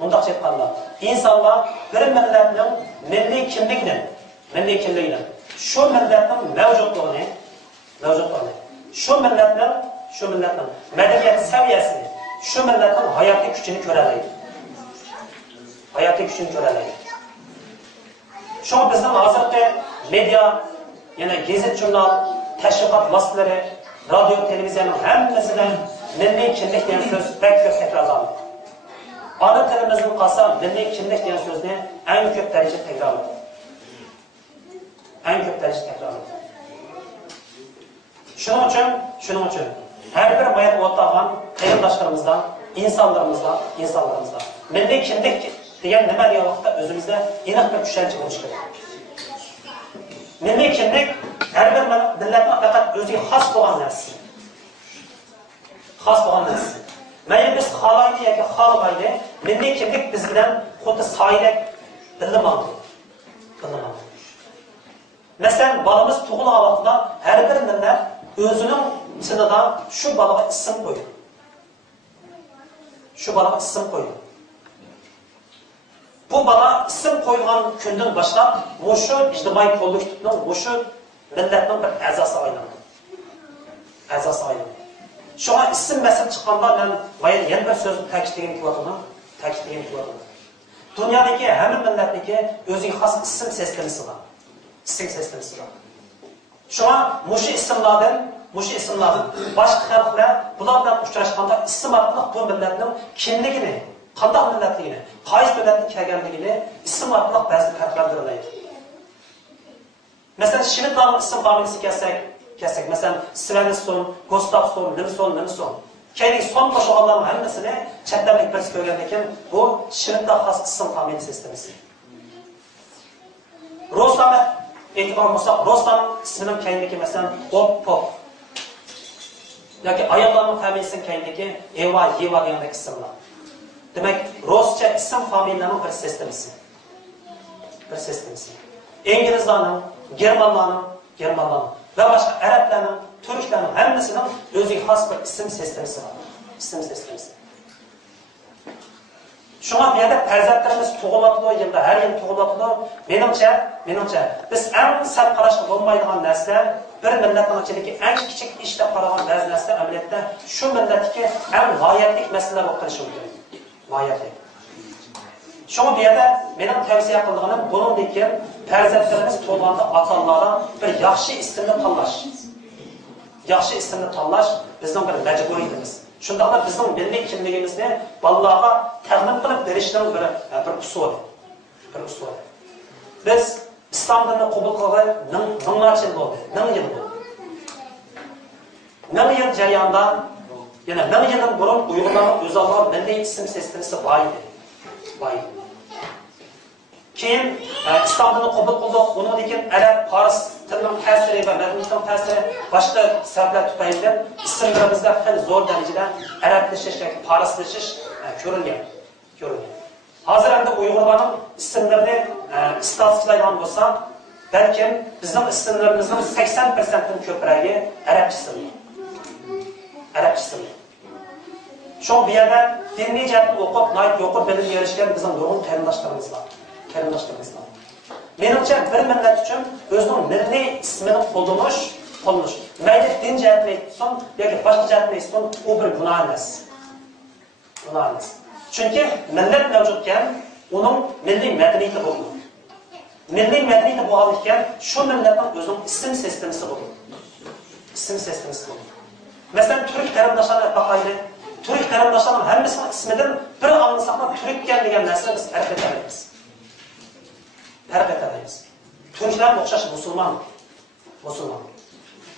Mundaqcha aytganda, insonlar bir millatning milliy kimligini, shu millatning mavjudligini, shu millatning madaniyat saviyasini, shu millatning hayotiy kuchini ko'ralaydi. Şu bizning hozirgi media, yana gazet, jurnal, tashviqot vositalari, radio, televiziyaning hammasidan milliy kimlik degan so'z ko'p takrorlanadi. Ana tilimizning qasam milliy kimlik degan so'zni eng ko'p darajada takrorlanadi. Shuning uchun har bir mayat o'rtog'an qarindoshlarımızdan, insonlarimizdan milliy kimlik degan nima degan vaqtda o'zimizda aniq bir tushuncha bo'lishi kerak. Milliy kimlik har bir millatning faqat o'ziga xos bo'lgan narsa. Mayli biz xohlaydi yoki xohlamaydi, milliy kimlik biz bilan xuddi soyidek bilinmaydi. Masalan, balamiz tug'ilgan vaqtida har bir millat o'zining tilidan shu bolaga ism qo'ydi. Bu bala ism qo'yilgan kundan boshlab o'sha ijtimoiy kollektivning, o'sha millatning bir a'zosi aylandi. Şuna isim mesele çıkanda ben yana bir söz ta'kidlagim kelyapman. Dunyodagi hamma millatniki o'ziga xos ism sistemasi bor. Şuna mushu ismlardan boshqa xalqlar bular bilan uchrashganda ism orqali bu millatning kimligini, qanday millatligini, qaysi millatdan kelganligini ism orqali ba'zi farqlantiradi. Masalan, Shvedlarning ism familiyasiga kelsak, masalan, Svensson, Gustafsson, Nilsson. Keyin son qo'shilganlarning hammasini chetlarlik biz ko'rgandan keyin bu Shvedlar xos ism familiya sistemasi. Rostamni e'tibor qilsak, Rostam ismining keyindagi masalan Pop. Yoki ayollarning familiyasining keyindagi Eva degandek ismlar. Demak, Ruscha ism familiyalarning bir sistemasi. İngilizlarning, Germanlarning ve başka Araplarning, Türklarning hammasining o'ziga xos bir ism sistemasi bor. Şuna bu yerda farzandlarimiz tug'iladi, yilda har yil tug'iladi. Menimcha biz eng sal qarashga bo'lmaydigan narsa bir millatning ichidagi eng kichik ish deb qaragan ba'zi narsa amaliyotda shu millatdagi eng g'oyatli masalalar bo'lib qolishi mumkin. Şuna bu yerda mening tavsiya qilganim bundan keyin farzandlarimiz tug'ilganda ota-onalar bir yaxshi ismni tanlash bizning bir majburiyatimiz. Shundaqda bizning milliy kimligimizni bolalarga taqdim qilib berishning bir usuli. Biz islom dinini qabul qilgan minglarcha yil bo'ldi. 1000 yil jarayonida, yana 1000 yildan burun Uyg'urlarning o'z oldiga milliy ism sistemasi bor edi. Keyin islom dinini qabul qildik. Undan keyin arab, fors tilining ta'siri va madaniyatning ta'siri boshqa sabablar tufayli ismlarimizda ham zo'r darajada arablashish yoki forslashish ko'rilgan. Hozir endi Uyg'urlarning ismlarini istatistiklaydigan bo'lsak, balkim bizning ismlarimizning 80%dan ko'pragi arabcha ismlar. Şu bir yerda diniy jihatdan o'qib bilim erishgan bizning nurg'un qarindoshlarimiz bor. Menimcha bir millat uchun o'zining milliy ismini qo'llash, mayli din jihatdan aytsin yoki boshqa jihatdan aytsin, u bir gunoh emas. Chunki millat mavjudkan, uning milliy madaniyati bo'ladi. Milliy madaniyati bo'lgan shu millatning o'zining ism sistemasi bo'ladi. Masalan, turk qarindoshlarni taqayli. Turk qarindoshlarning hammasining ismidan bir anglashaqda turkkan degan narsa biz farq etamiz. Turklar o'xshash musulmon.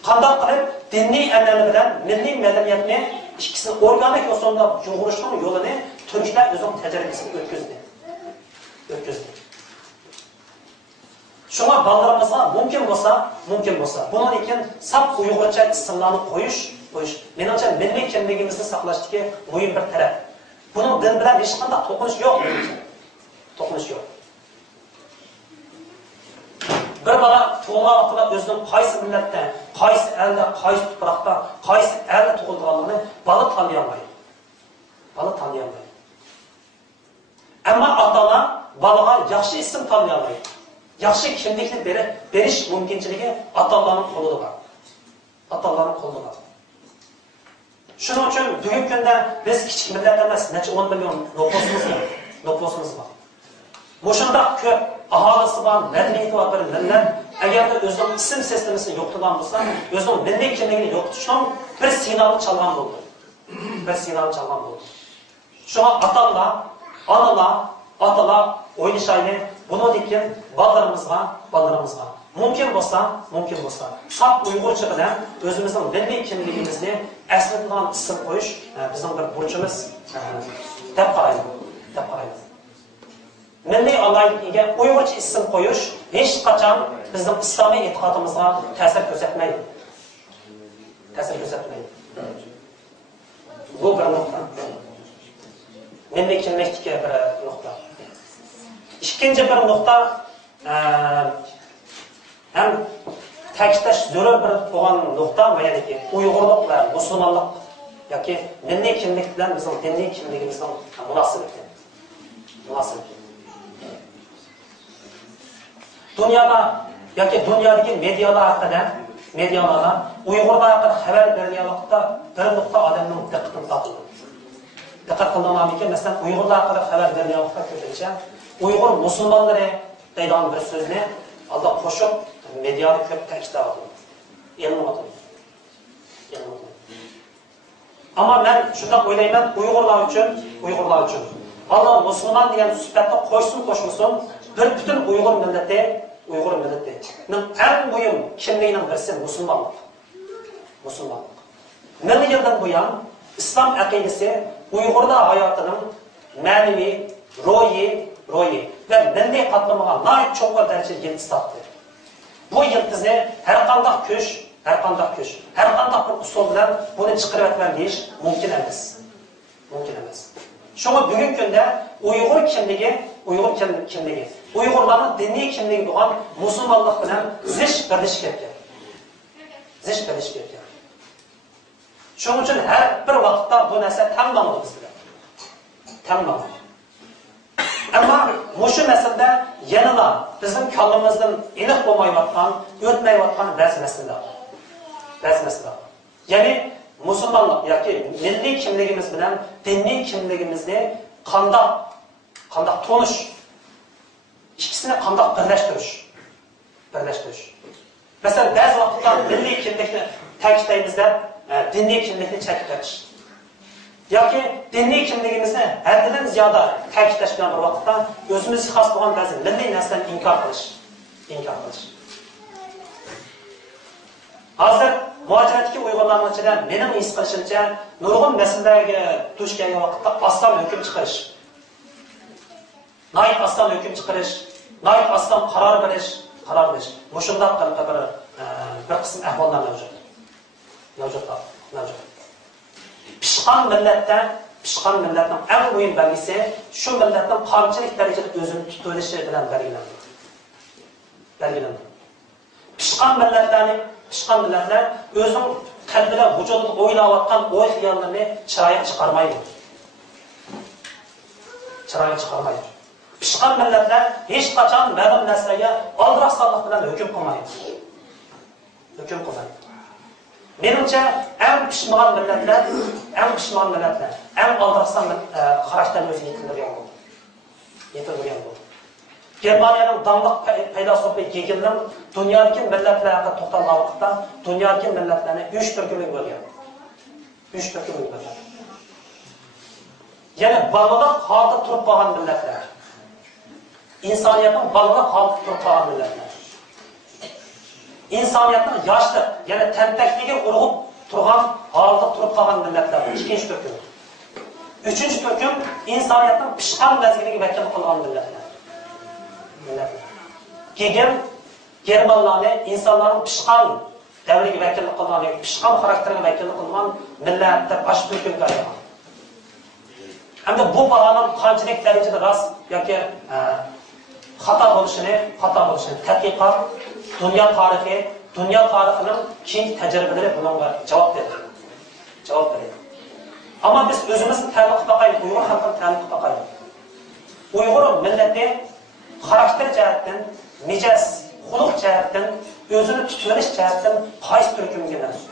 Qanday qilib diniy an'ana bilan milliy madaniyatni ikkisini organik yo'sinda yo'g'irishning yo'lini turklar o'zining tajribasini o'tkazdi. Shunga bolalarımızga mümkün bo'lsa, bunun için sap Uyg'urcha ismlarni qo'yish, menimcha milliy kimligimizni saqlashdagi muhim bir taraf. Bunun din bilan hech qanday to'qinish yo'q. Bir bola tug'ilgan vaqtida o'zining qaysi millatda, qaysi elda, qaysi tuproqda, qaysi elda tug'ilganligini bola tanlay olmaydi. Ammo ota-ona bolaga yaxshi ism tanlay olmaydi. Yaxshi kimlikni berish mumkinchiligi ota-onaning qo'lida bor. Shuning uchun bugungi kunda biz kichik millat emas, necha 10 million nüfusumuz bor. Mushunda ko'p aholisi bor, madaniyati bor bir millat agarda o'zining ism sistemasini yo'qotgan bo'lsa, o'zining milliy kimligini yo'qotishning bir signalni chalgan bo'ldi. Shunga ota-onalar, otalar oynashayli, bunu dikin balalarımızga mümkün olsa sap Uyg'urcha bilan o'zimizning milliy kimligimizni aslidan ism qo'yish bizning bir burchimiz deb qaraymiz. Milliy alayga Uyg'urcha ism qo'yish hech qachon bizning islomiy e'tiqodimizga ta'sir ko'rsatmaydi. Bu bir nuqta. Milliy kimlikdagi bir nuqta. İkinci bir nokta hem ta'kidlash zarur bir bo'lgan nokta yani ki Uyg'urlik va musulmonlik yoki milliy kimlik bilan bizning diniy kimligimizning munosabati. Dunyoda yoki dunyodagi medialarda Uyg'urlar haqida xabar bergan vaqtda bir nuqta odamning diqqatini tortdi. Diqqat qilganlarga masalan Uyg'urlar haqida xabar bergan vaqtda ko'pincha Uyg'ur musulmonlari deydigan bir so'zni alda qo'shib mediada ko'p ta'kidladi. Ammo men shunda o'ylayman, Uyg'urlar uchun Alloh musulmon degan sifatni qo'shmasin, bir butun Uyg'ur millati ning eng muhim kimligining birisi musulmonlik. Ming yildan buyon islom aqidasi Uyg'urlar hayotining ma'naviy, ro'yi ve milliy qatlamiga nihoyat cho'nqur darajada yildiz topdi. Bu yildizni har qanday kuch, har qanday bir usul bilan buni chiqarib o'tgan deyish mumkin emas. Shunga bugungi kunda Uyg'ur kimligi, Uyg'urlarning diniy kimligi bo'lgan musulmonlik bilan zich birlashib ketgan. Shuning uchun har bir vaqtda bu narsa tanlanadi bizga. Ama şu meselede yanına bizim kalbimizden iniq bo'lmayotgan, o'tmayotgan ba'zi masalalar. Yani musulmonlik yoki milliy kimligimiz bilan diniy kimligimizni qanday tonish, ikkisini qanday birlashtirish. Mesela ba'zi vaqtda milliy kimlikni ta'kidlaymizda diniy kimlikni chekitish. Yoki diniy kimligimizni haddidan ziyoda ta'kidlash bilan bir vaqtda o'zimizga xos bo'lgan ba'zi milliy narsalarni inkor qilish. Hozir muhojiratga Uyg'urlarning ichida mening his qilishimcha nurg'un masalalarga duch kelgan vaqtda aslan hukm chiqarish. Nayt aslan qaror berish. Bu shunday bir qism ahvollar mavjud. Pishqan millatning eng muhim belgisi shu millatning qanchalik darajada o'zini tutilishi bilan belgilandi. Pishqan millatlar o'zining qalbida vujudida o'ylayotgan o'y-xiyollarni chiroyli chiqarmaydi. Pishqan millatlar hech qachon ma'lum narsaga oldiroqsonlik bilan hukm qilmaydi. Menimcha eng pishmagan millatlar, eng oldiroqson qarashdan o'zini yetilgan bo'ldi. Germaniyaning dangliq faylasufı Hegelning dunyodagi millatlar haqida to'xtalgan vaqtda dunyodagi millatlarni 3 turkumga bo'lgan. Ya'ni balaliq holda turib qolgan millatlar. İnsoniyatning balaliq holda turib qolgan millatlar. İnsoniyatning yoshlik, ya'ni tantakligi urg'ib turgan, halda turib qolgan millatlar. İkinci turkum. Üçüncü turkum insoniyatning pishqan mezgiliga vakillik qilgan millatlar. Germanlarni insonlarning pishqan davriga vakillik qilgan, pishqan xarakteriga vakillik qilgan millatlar baş turkumga aylangan. Hamda bu bahoning qanchalik darajada rost yoki xato bo'lishini tadqiqot, dunyo tarixining keyingi tajribalari bunga javob beradi. Ama biz özümüzün təliq bakayım, Uyghur halkının təliq bakayım. Uyghur milleti karakter cəhətdən, micaz, xuluq cəhətdən, özünü tutuluş cəhətdən qaysı türkümüge mənsub.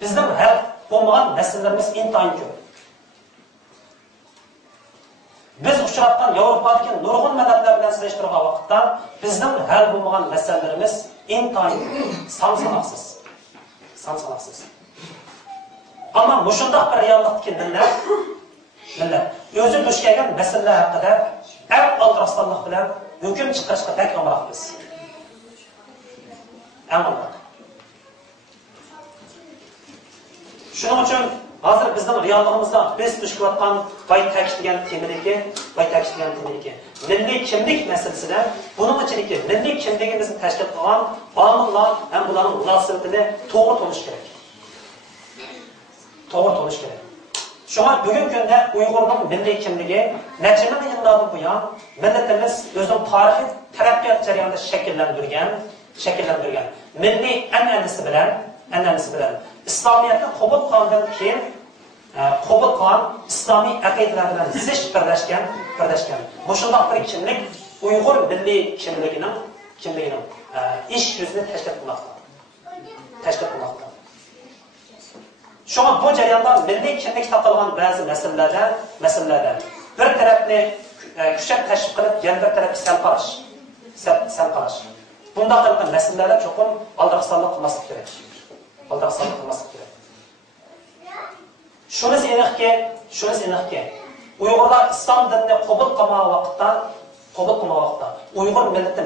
Bizden həll olmayan məsələlərimiz intayın köp. Biz uçuratdan Avrupa'daki nurgun milletler bilen sileştirdiği vakitte bizden hal bulmayan meselelerimiz intayın sansanaksız. Ama muşundaq bir reallıktaki millet özü düşkegen meseleler hakkında ev altıraslanlık bilen hüküm çıkarışka pek amarak biz. Şunun için hazır bizden reallığımızda biz düşküvatkan bay tekişleyen temeliki milli kimlik meselesine bunun içindeki milli kimliğimizin teşkil kılan bağımlılar hem bunların münasebetini doğru tanış gerek. Şuna bugün günde Uygur'un milli kimliği neçemin yıllardan bu yan milletimiz özünün tarihi terakkiyat jarayonida şekillendirgen milli en'anisi bilen İslamiyet'in qabul qilgandan keyin qabul qilgan islomiy aqidalar bilan zich birlashgan. Mushundaq bir kimlik Uyg'ur milliy kimligining ish yuzini tashkil qilmoqda. Shunga bu jarayonda milliy kimlik topilgan ba'zi masalalarda bir tarafni kuchab tashkil qilib, yana bir tarafga sal qarash. Bunday qilgan masalalar cho'qim aldarsonlik qilmaslik kerak. Şunuz aniqki, Uyg'urlar islom dinini qabul qilgan vaqtda Uyg'ur millati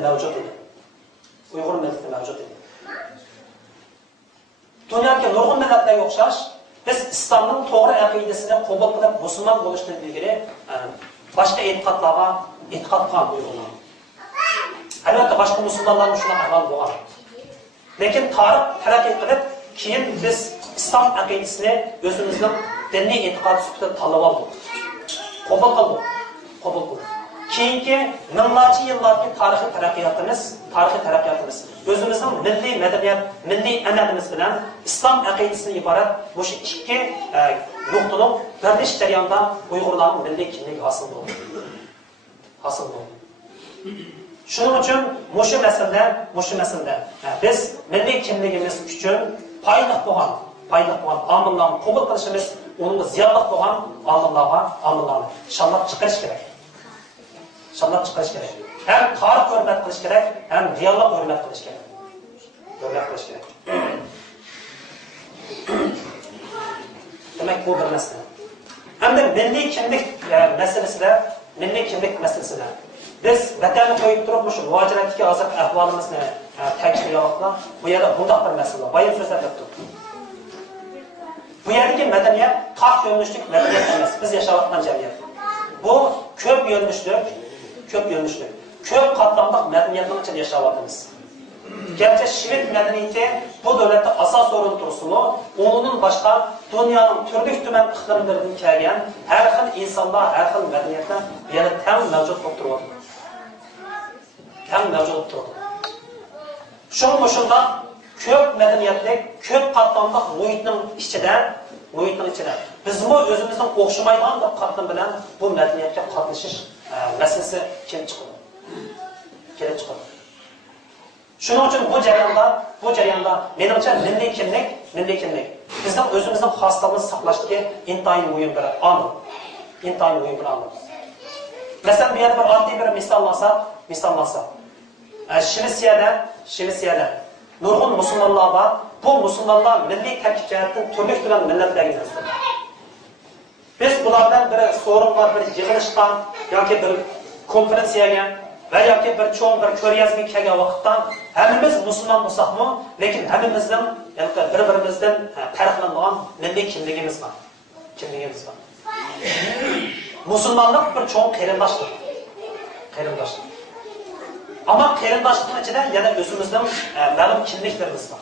mavjud edi. Dunyodagi nurg'un millatlarga o'xshash, biz islomning to'g'ri aqidasini qabul qilib musulmon bo'lishdan ilgari boshqa e'tiqodlarga e'tiqod qilgan Uyg'urlar. Albatta boshqa musulmonlarning shunday ahvol bo'lgan. Lekin tarix taraqqi qilib keyin biz İslam aqidasini o'zimizning diniy e'tiqod sifatida tanlab oldik. Qabul qildik. Keyingi minglarcha yillarga tarixiy taraqqiyotimiz o'zimizning milliy madaniyat, milliy an'anamiz bilan islom aqidasidan iborat bu ikki nuqtaning birlesh jarayonida Uyg'urlarning milliy kimligi hosil bo'ldi. Shuning uchun mushu masalada biz milliy kimligimiz uchun payliq bo'lgan omillarni qabul qilishimiz, unga ziyonli bo'lgan omillarni shallab chiqarish kerak. Hem tarix hurmat qilish kerak, hem reallik hurmat qilish kerak. Demak bu bir masala. Hamda milliy kimlik masalasida biz vatanni qo'yib turib shu muhojiratdagi hozirgi ahvolimizni ta'kidlayapmiz. Bu yerda bunday bir masala, bayam so'zlab turibdi. Bu yerdagi madaniyat taq yo'nalishlik madaniyat emas, biz yashayotgan jamiyat. Bu ko'p yo'nalishlik, ko'p qatlamli madaniyatning ichida yashayapmiz. Gerçi Şivit medeniyeti bu devlette asas o'rin tursa-mu, onun boshqa dunyoning turli tuman iqlimlaridan kelgan har xil insonlar, har xil madaniyatlar bu yerda tam mavjud bo'lib turibdi. Shunga ko'p madaniyatlik, ko'p qatlamli muhitning ichida bizmi o'zimizning o'xshamaydigan qatlam bilan bu madaniyatga qatnashish masalasi kelib chiqadi. Shuning uchun bu jarayonda menimcha milliy kimlik bizning o'zimizning xosligimizni saqlashga intayin muhim bir omil. Masalan, bu yerda bir oddiy bir misol olsak, Shvetsiyada nurg'un musulmonlar bor. Bu musulmonlar milliy tarkib jihatdan turli tuman millatlarga mansub. Biz bulardan bir so'rinlar bir yig'ilishdan yoki bir konferensiyaga va yoki bir cho'ng bir ko'ryazma kelgan vaqtda hammamiz musulmon bo'lsakmi, lekin hammamizdan bir-birimizdan farqlangan milliy kimligimiz bor. Kimligimiz bor. Musulmonlik bir cho'ng qarindoshdir. Qarindoshdir. Ammo qarindoshlikning ichida yana o'zimizdan ma'lum kimliklarimiz bor.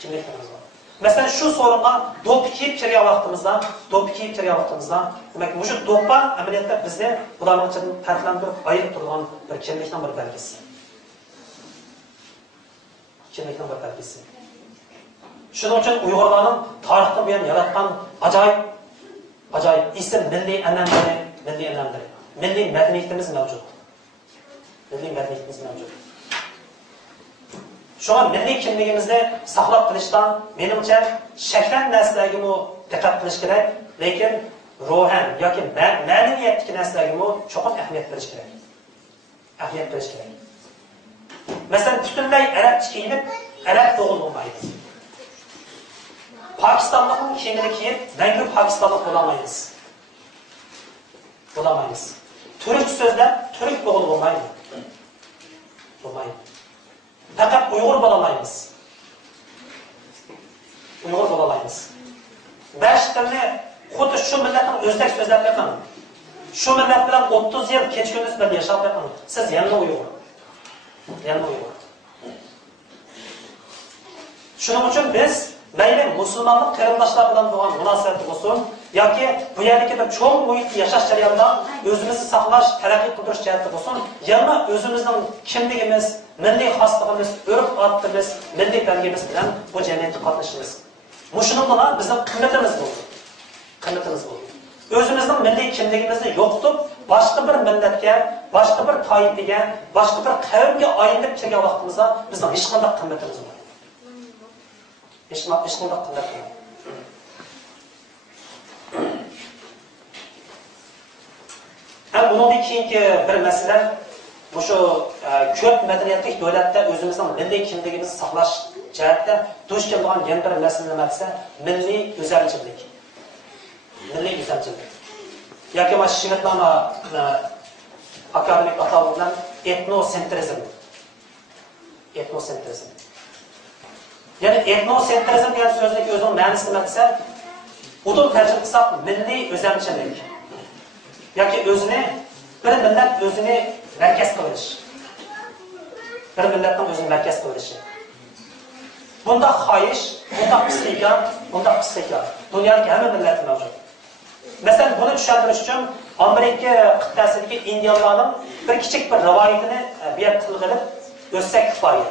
Kimliklarimiz bor. Masalan, shu so'ringa do'ppi kiyib kirgan vaqtimizda, demak, shu do'ppa amaliyotda bizni bularning ichidan farqlantirib ayirib turgan bir kimlikning bir belgisi. Kimlikning bir belgisi. Shuning uchun Uyg'urlarning tarixdan buyon yaratgan ajoyib ism milliy an'analar, milliy madaniyatimiz mavjud. Şu an milliy kimligimizni saqlab qilishda menimcha shaklan narsalarga diqqat qilish kerak, lekin ruhan yoki ma'naviyatdagi narsalarga cho'qim ahamiyat berish kerak. Masalan, butunlay arabcha kiyinib, arab tug'ilmaydi. Pokistonlikning kiyimini kiyib, mangu pokistonlik bo'lamaymiz. Turk so'zlab, turk bo'lmaydi. Fakat Uyghur bolalaymiz. Beş tilni xuddi shu millatning o'zidek so'zlab yaqin. Shu millat bilan 30 yil kechgunuz bilan yashab yaqin. Siz yana Uyghur. Shuning uchun biz mayli musulmonlik qarindoshlar bilan bo'lgan munosabat bo'lsin, yoki bu yerdagi bir cho'ng muhitda yashash jarayonida o'zimizni saqlash, taraqqiy qildirish jihati bo'lsin, yana o'zimizning kimligimiz, milliy xosligimiz, urf-odatimiz, milliy belgimiz bilan bu jamiyatga qatnashimiz. Mushuningda bizning qimmatimiz bo'ldi. O'zimizning milliy kimligimizni yo'qotib, boshqa bir millatga, boshqa bir toifaga, boshqa bir qavmga aylanib kelgan vaqtimizda bizning hech qanday qimmatimiz yo'q. Hech qanday qimmat yo'q. Bundan keyingi bir masala shu ko'p madaniyatli davlatda o'zimizning milliy kimligimizni saqlash jihatda duch kelgan yana bir masala nima desa, milliy o'zgarchilik. Yoki mana Shvetlana akademik atavi bilan etnosentrizm. Ya'ni etnosentrizm degan so'zning o'zining ma'nosi nima desa, udum tarjima qilsak milliy o'zgarchilik. Yoki o'zini bir millat o'zini markaz qilish. Bunda xohish, bunda psixika, dunyodagi hamma millat mavjud. Masalan, buni tushuntirish uchun Amerika qit'asidagi indiyalarning bir kichik bir rivoyatini bu yerda tilg'ilib o'tsak kifoya.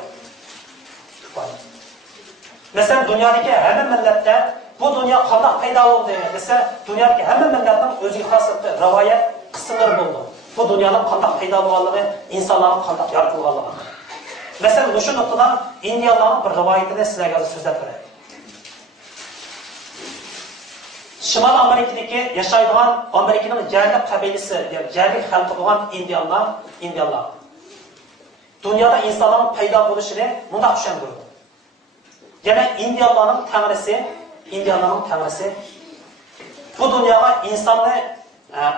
Masalan, dunyodagi hamma millatda bu dunyo qanday paydo bo'ldi desa, dunyodagi hamma millatning o'ziga xos rivoyat qismlari bo'ldi. Bu dunyoning qanday paydo bo'lganligi, insonlarning qanday yaratilganligi. Masalan, o'sha nuqtadan indiyalarning bir rivoyatini sizlarga so'zlab beraman. Shimol Amerikadagi yashaydigan Amerikaning jarlik qabilasi, ya'ni jarlik xalqi bo'lgan indiyalar. Dunyoda insonlarning paydo bo'lishini bunday tushuntirdi. Yana indiyalarning tanrisi bu dunyoga insonni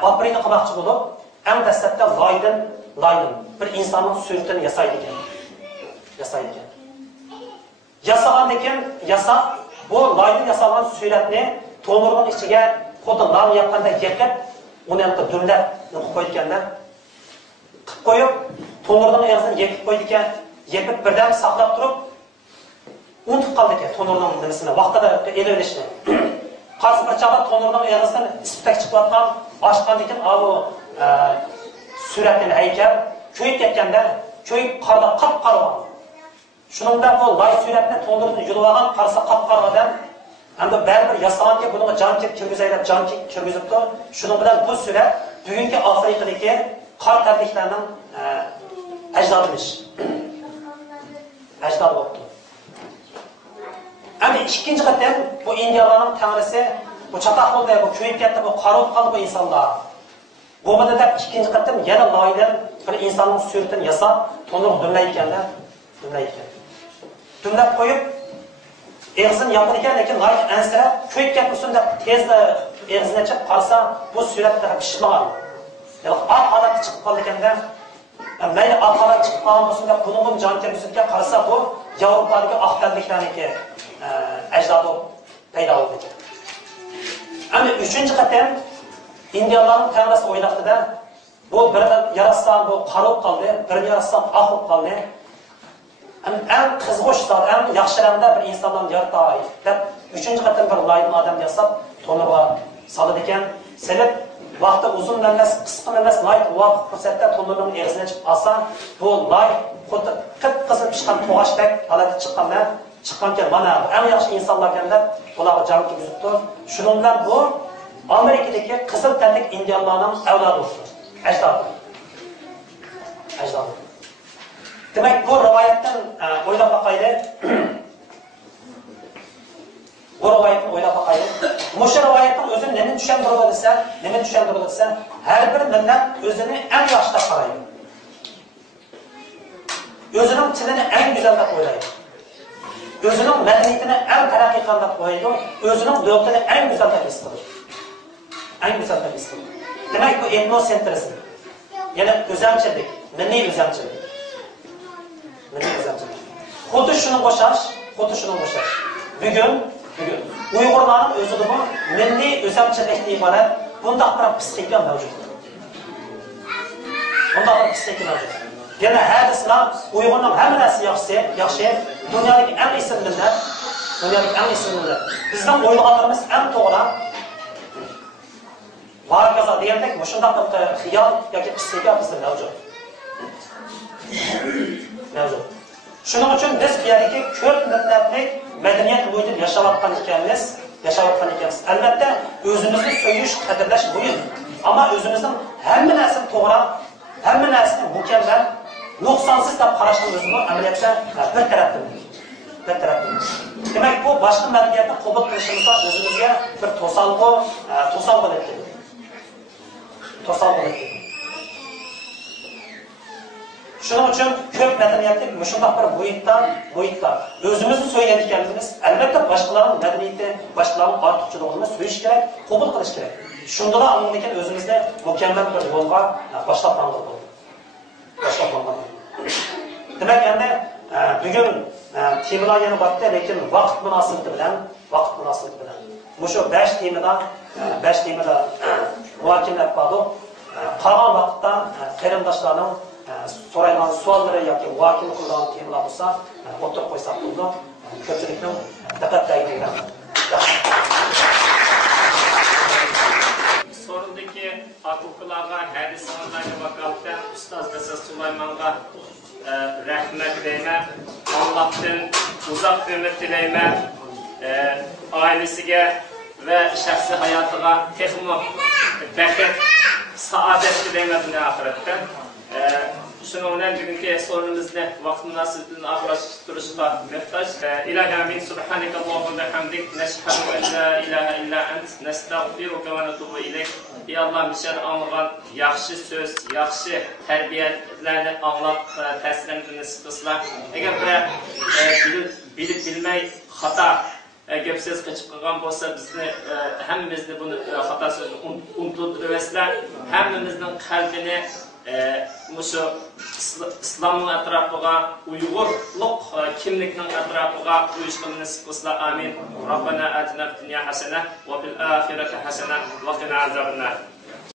oprini qilmoqchi bo'lib, eng dastlabda Laydin bir insonning suratini yasaydi ekan. Yasagan bu Laydin yasagan suratni to'mirning ichiga xuddi non yoqqanda yaqib, uni ham dumlab qo'yganlar. Qilib qo'yib, to'mirning og'zini yaqib qo'ydi ekan, yaqib birdan saqlab turib, unutib qoldi ekan to'mirning nimasini, vaqtida e'lonlashni. Qarshi bir chaqda to'mirning og'zidan ispak chiqayotgan, ochqandan keyin bu suratning haykal ko'yib ketganda, ko'yib qorda qop-qora. Shuningdek bu lay suratni to'mirni yulib olgan, qarsa qop-qora odam hamda baribir yasaganki bunga jon kirgizibdi. Shuning bilan bu surat bugungi Afrikadagi qor tabiqlarning ajdodimiz. Ajdod bo'ldi. Ama ikkinchi qatam bu indiyalarning tanrisi bu chatoq bo'ldi, bu ko'yib ketdi, bu qarib qoldi bu insonlar. Bu modada ikkinchi qatam yana loydan bir insonning suratini yasab, to'liq dumlayotganda, dumlab qo'yib eg'zini yopar ekan, lekin loy ansirab ko'yib ketmasin deb tezda eg'zini ochib qarasa, bu suratda pishmagan. Ya'ni oq holatda chiqib qoldi ekanda, mayli aqalat chiqib qolgan bo'lsin deb bunun jon termizga qarasa bu Yevropadagi aqtalliklarniki ajdodi paydo bo'ldi. Ana 3-qatam Indiyalarning tanrisi o'ylaqdida bu bir yarasdan bu qarib qoldi, bir yarasdan oqib qoldi. Eng qizg'ish zot, eng yaxshilanda bir insondan yaratay deb 3-qatam bir loyni odam yasab to'nirga soladi ekan. Sebab vaqti uzun emas, qisqa emas, loy vaqt fursatda to'nirning eg'izini chiqib olsa, bu loy xuddi qip-qizil pishgan to'g'ashdek holatga chiqqandan mana eng yaxshi insonlarga deb ularga jon kirgizibdi. Shuning bilan bu Amerikadagi qizil tanlik indiyalarning avlodi bo'ldi. Ajdod. Demak, bu rivoyatdan o'ylab boqaylik. Mushu rivoyatning o'zini nima tushuntiradi desa, har bir millat o'zini eng yaxshi deb qaraydi. O'zining tilini eng go'zal deb o'ylaydi. O'zining madaniyatini eng taraqqiy qilgan deb o'ylaydi. O'zining davlatini eng go'zal deb his qiladi. Demak, bu etnosentrizm. Ya'ni o'zamchilik, milliy o'zamchilik. Xuddi shuni qo'shash. Bugun Uyg'urlarning o'zida bu milliy o'zamchilikdan iborat bunday bir psixika mavjud. Yana hadislar Uyg'urning hamma narsa yaxshi, dunyodagi eng ism millat. Bizning o'ylaganlarimiz eng to'g'ri. Varkaza degandek shunday bir xiyol yoki psixika bizda mavjud. Shuning uchun biz bu yerdagi ko'p millatlik madaniyat bo'yicha yashayotgan ekanmiz. Albatta o'zimizni so'yish, qadrlash muhim. Ammo o'zimizning hamma narsani to'g'ri, hamma narsani mukammal, nuqsonsiz deb qarashning o'zi bu amaliyotda bir tarafdan. Demak, bu boshqa madaniyatni qabul qilishimizda o'zimizga bir to'sal bo'ladi. Shuning uchun ko'p madaniyatni shunday bir bo'yitda o'zimizni so'ylayotganimiz, albatta boshqalarning madaniyati, boshqalarning ortiqchiligini so'yish kerak, qabul qilish kerak. Shunda anlaydigan o'zimizni mukammal bir yo'lga boshlab qo'ydik. Demak, endi bugun temalar yana borda, lekin vaqt munosabati bilan Mushu 5 temada muhokamalab qoldik. Qolgan vaqtda qarindoshlarning so'raydigan savollari yoki muhokama qilgan temalar bo'lsa, o'tirib qo'ysak bo'ldi. Ko'pchilikning diqqatiga Sorundaki atıflarga, hadislarga vakalda Ustaz Esas Sulayman'a rahmet dileyme, Allah'tan uzak ümit dileyme, ailesine ve şahsi hayatına tekmo, bəxət, saadet dileyme dünya ahirette. Şununla bugünkü sorunumuzda vaqt münasibətini axırlaşdırışqa möhtac. İlahi amin, subhaneke Allahumma ve hamdik, neşhadu en la ilahe illa ent, nestağfiruke ve netubu ileyk. Ey Allah, bizden anlayan yaxşı söz, yaxşı tərbiyələrini anlap təsirlərini nasib qılsın. Əgər bilib bilmək xata gap söz qaçıb qalğan bolsa, bizni həmmimizni bunu xata sözünü unutdurasizlar. Həmmimizin qalbini Mushu İslamның atrafıga, Uyg'urlik kimlikning atrafiga uyushqilni nasib qilsin. Amin. Robbana atina fid dunya hasana va fil oxirati hasana va qina azobannar.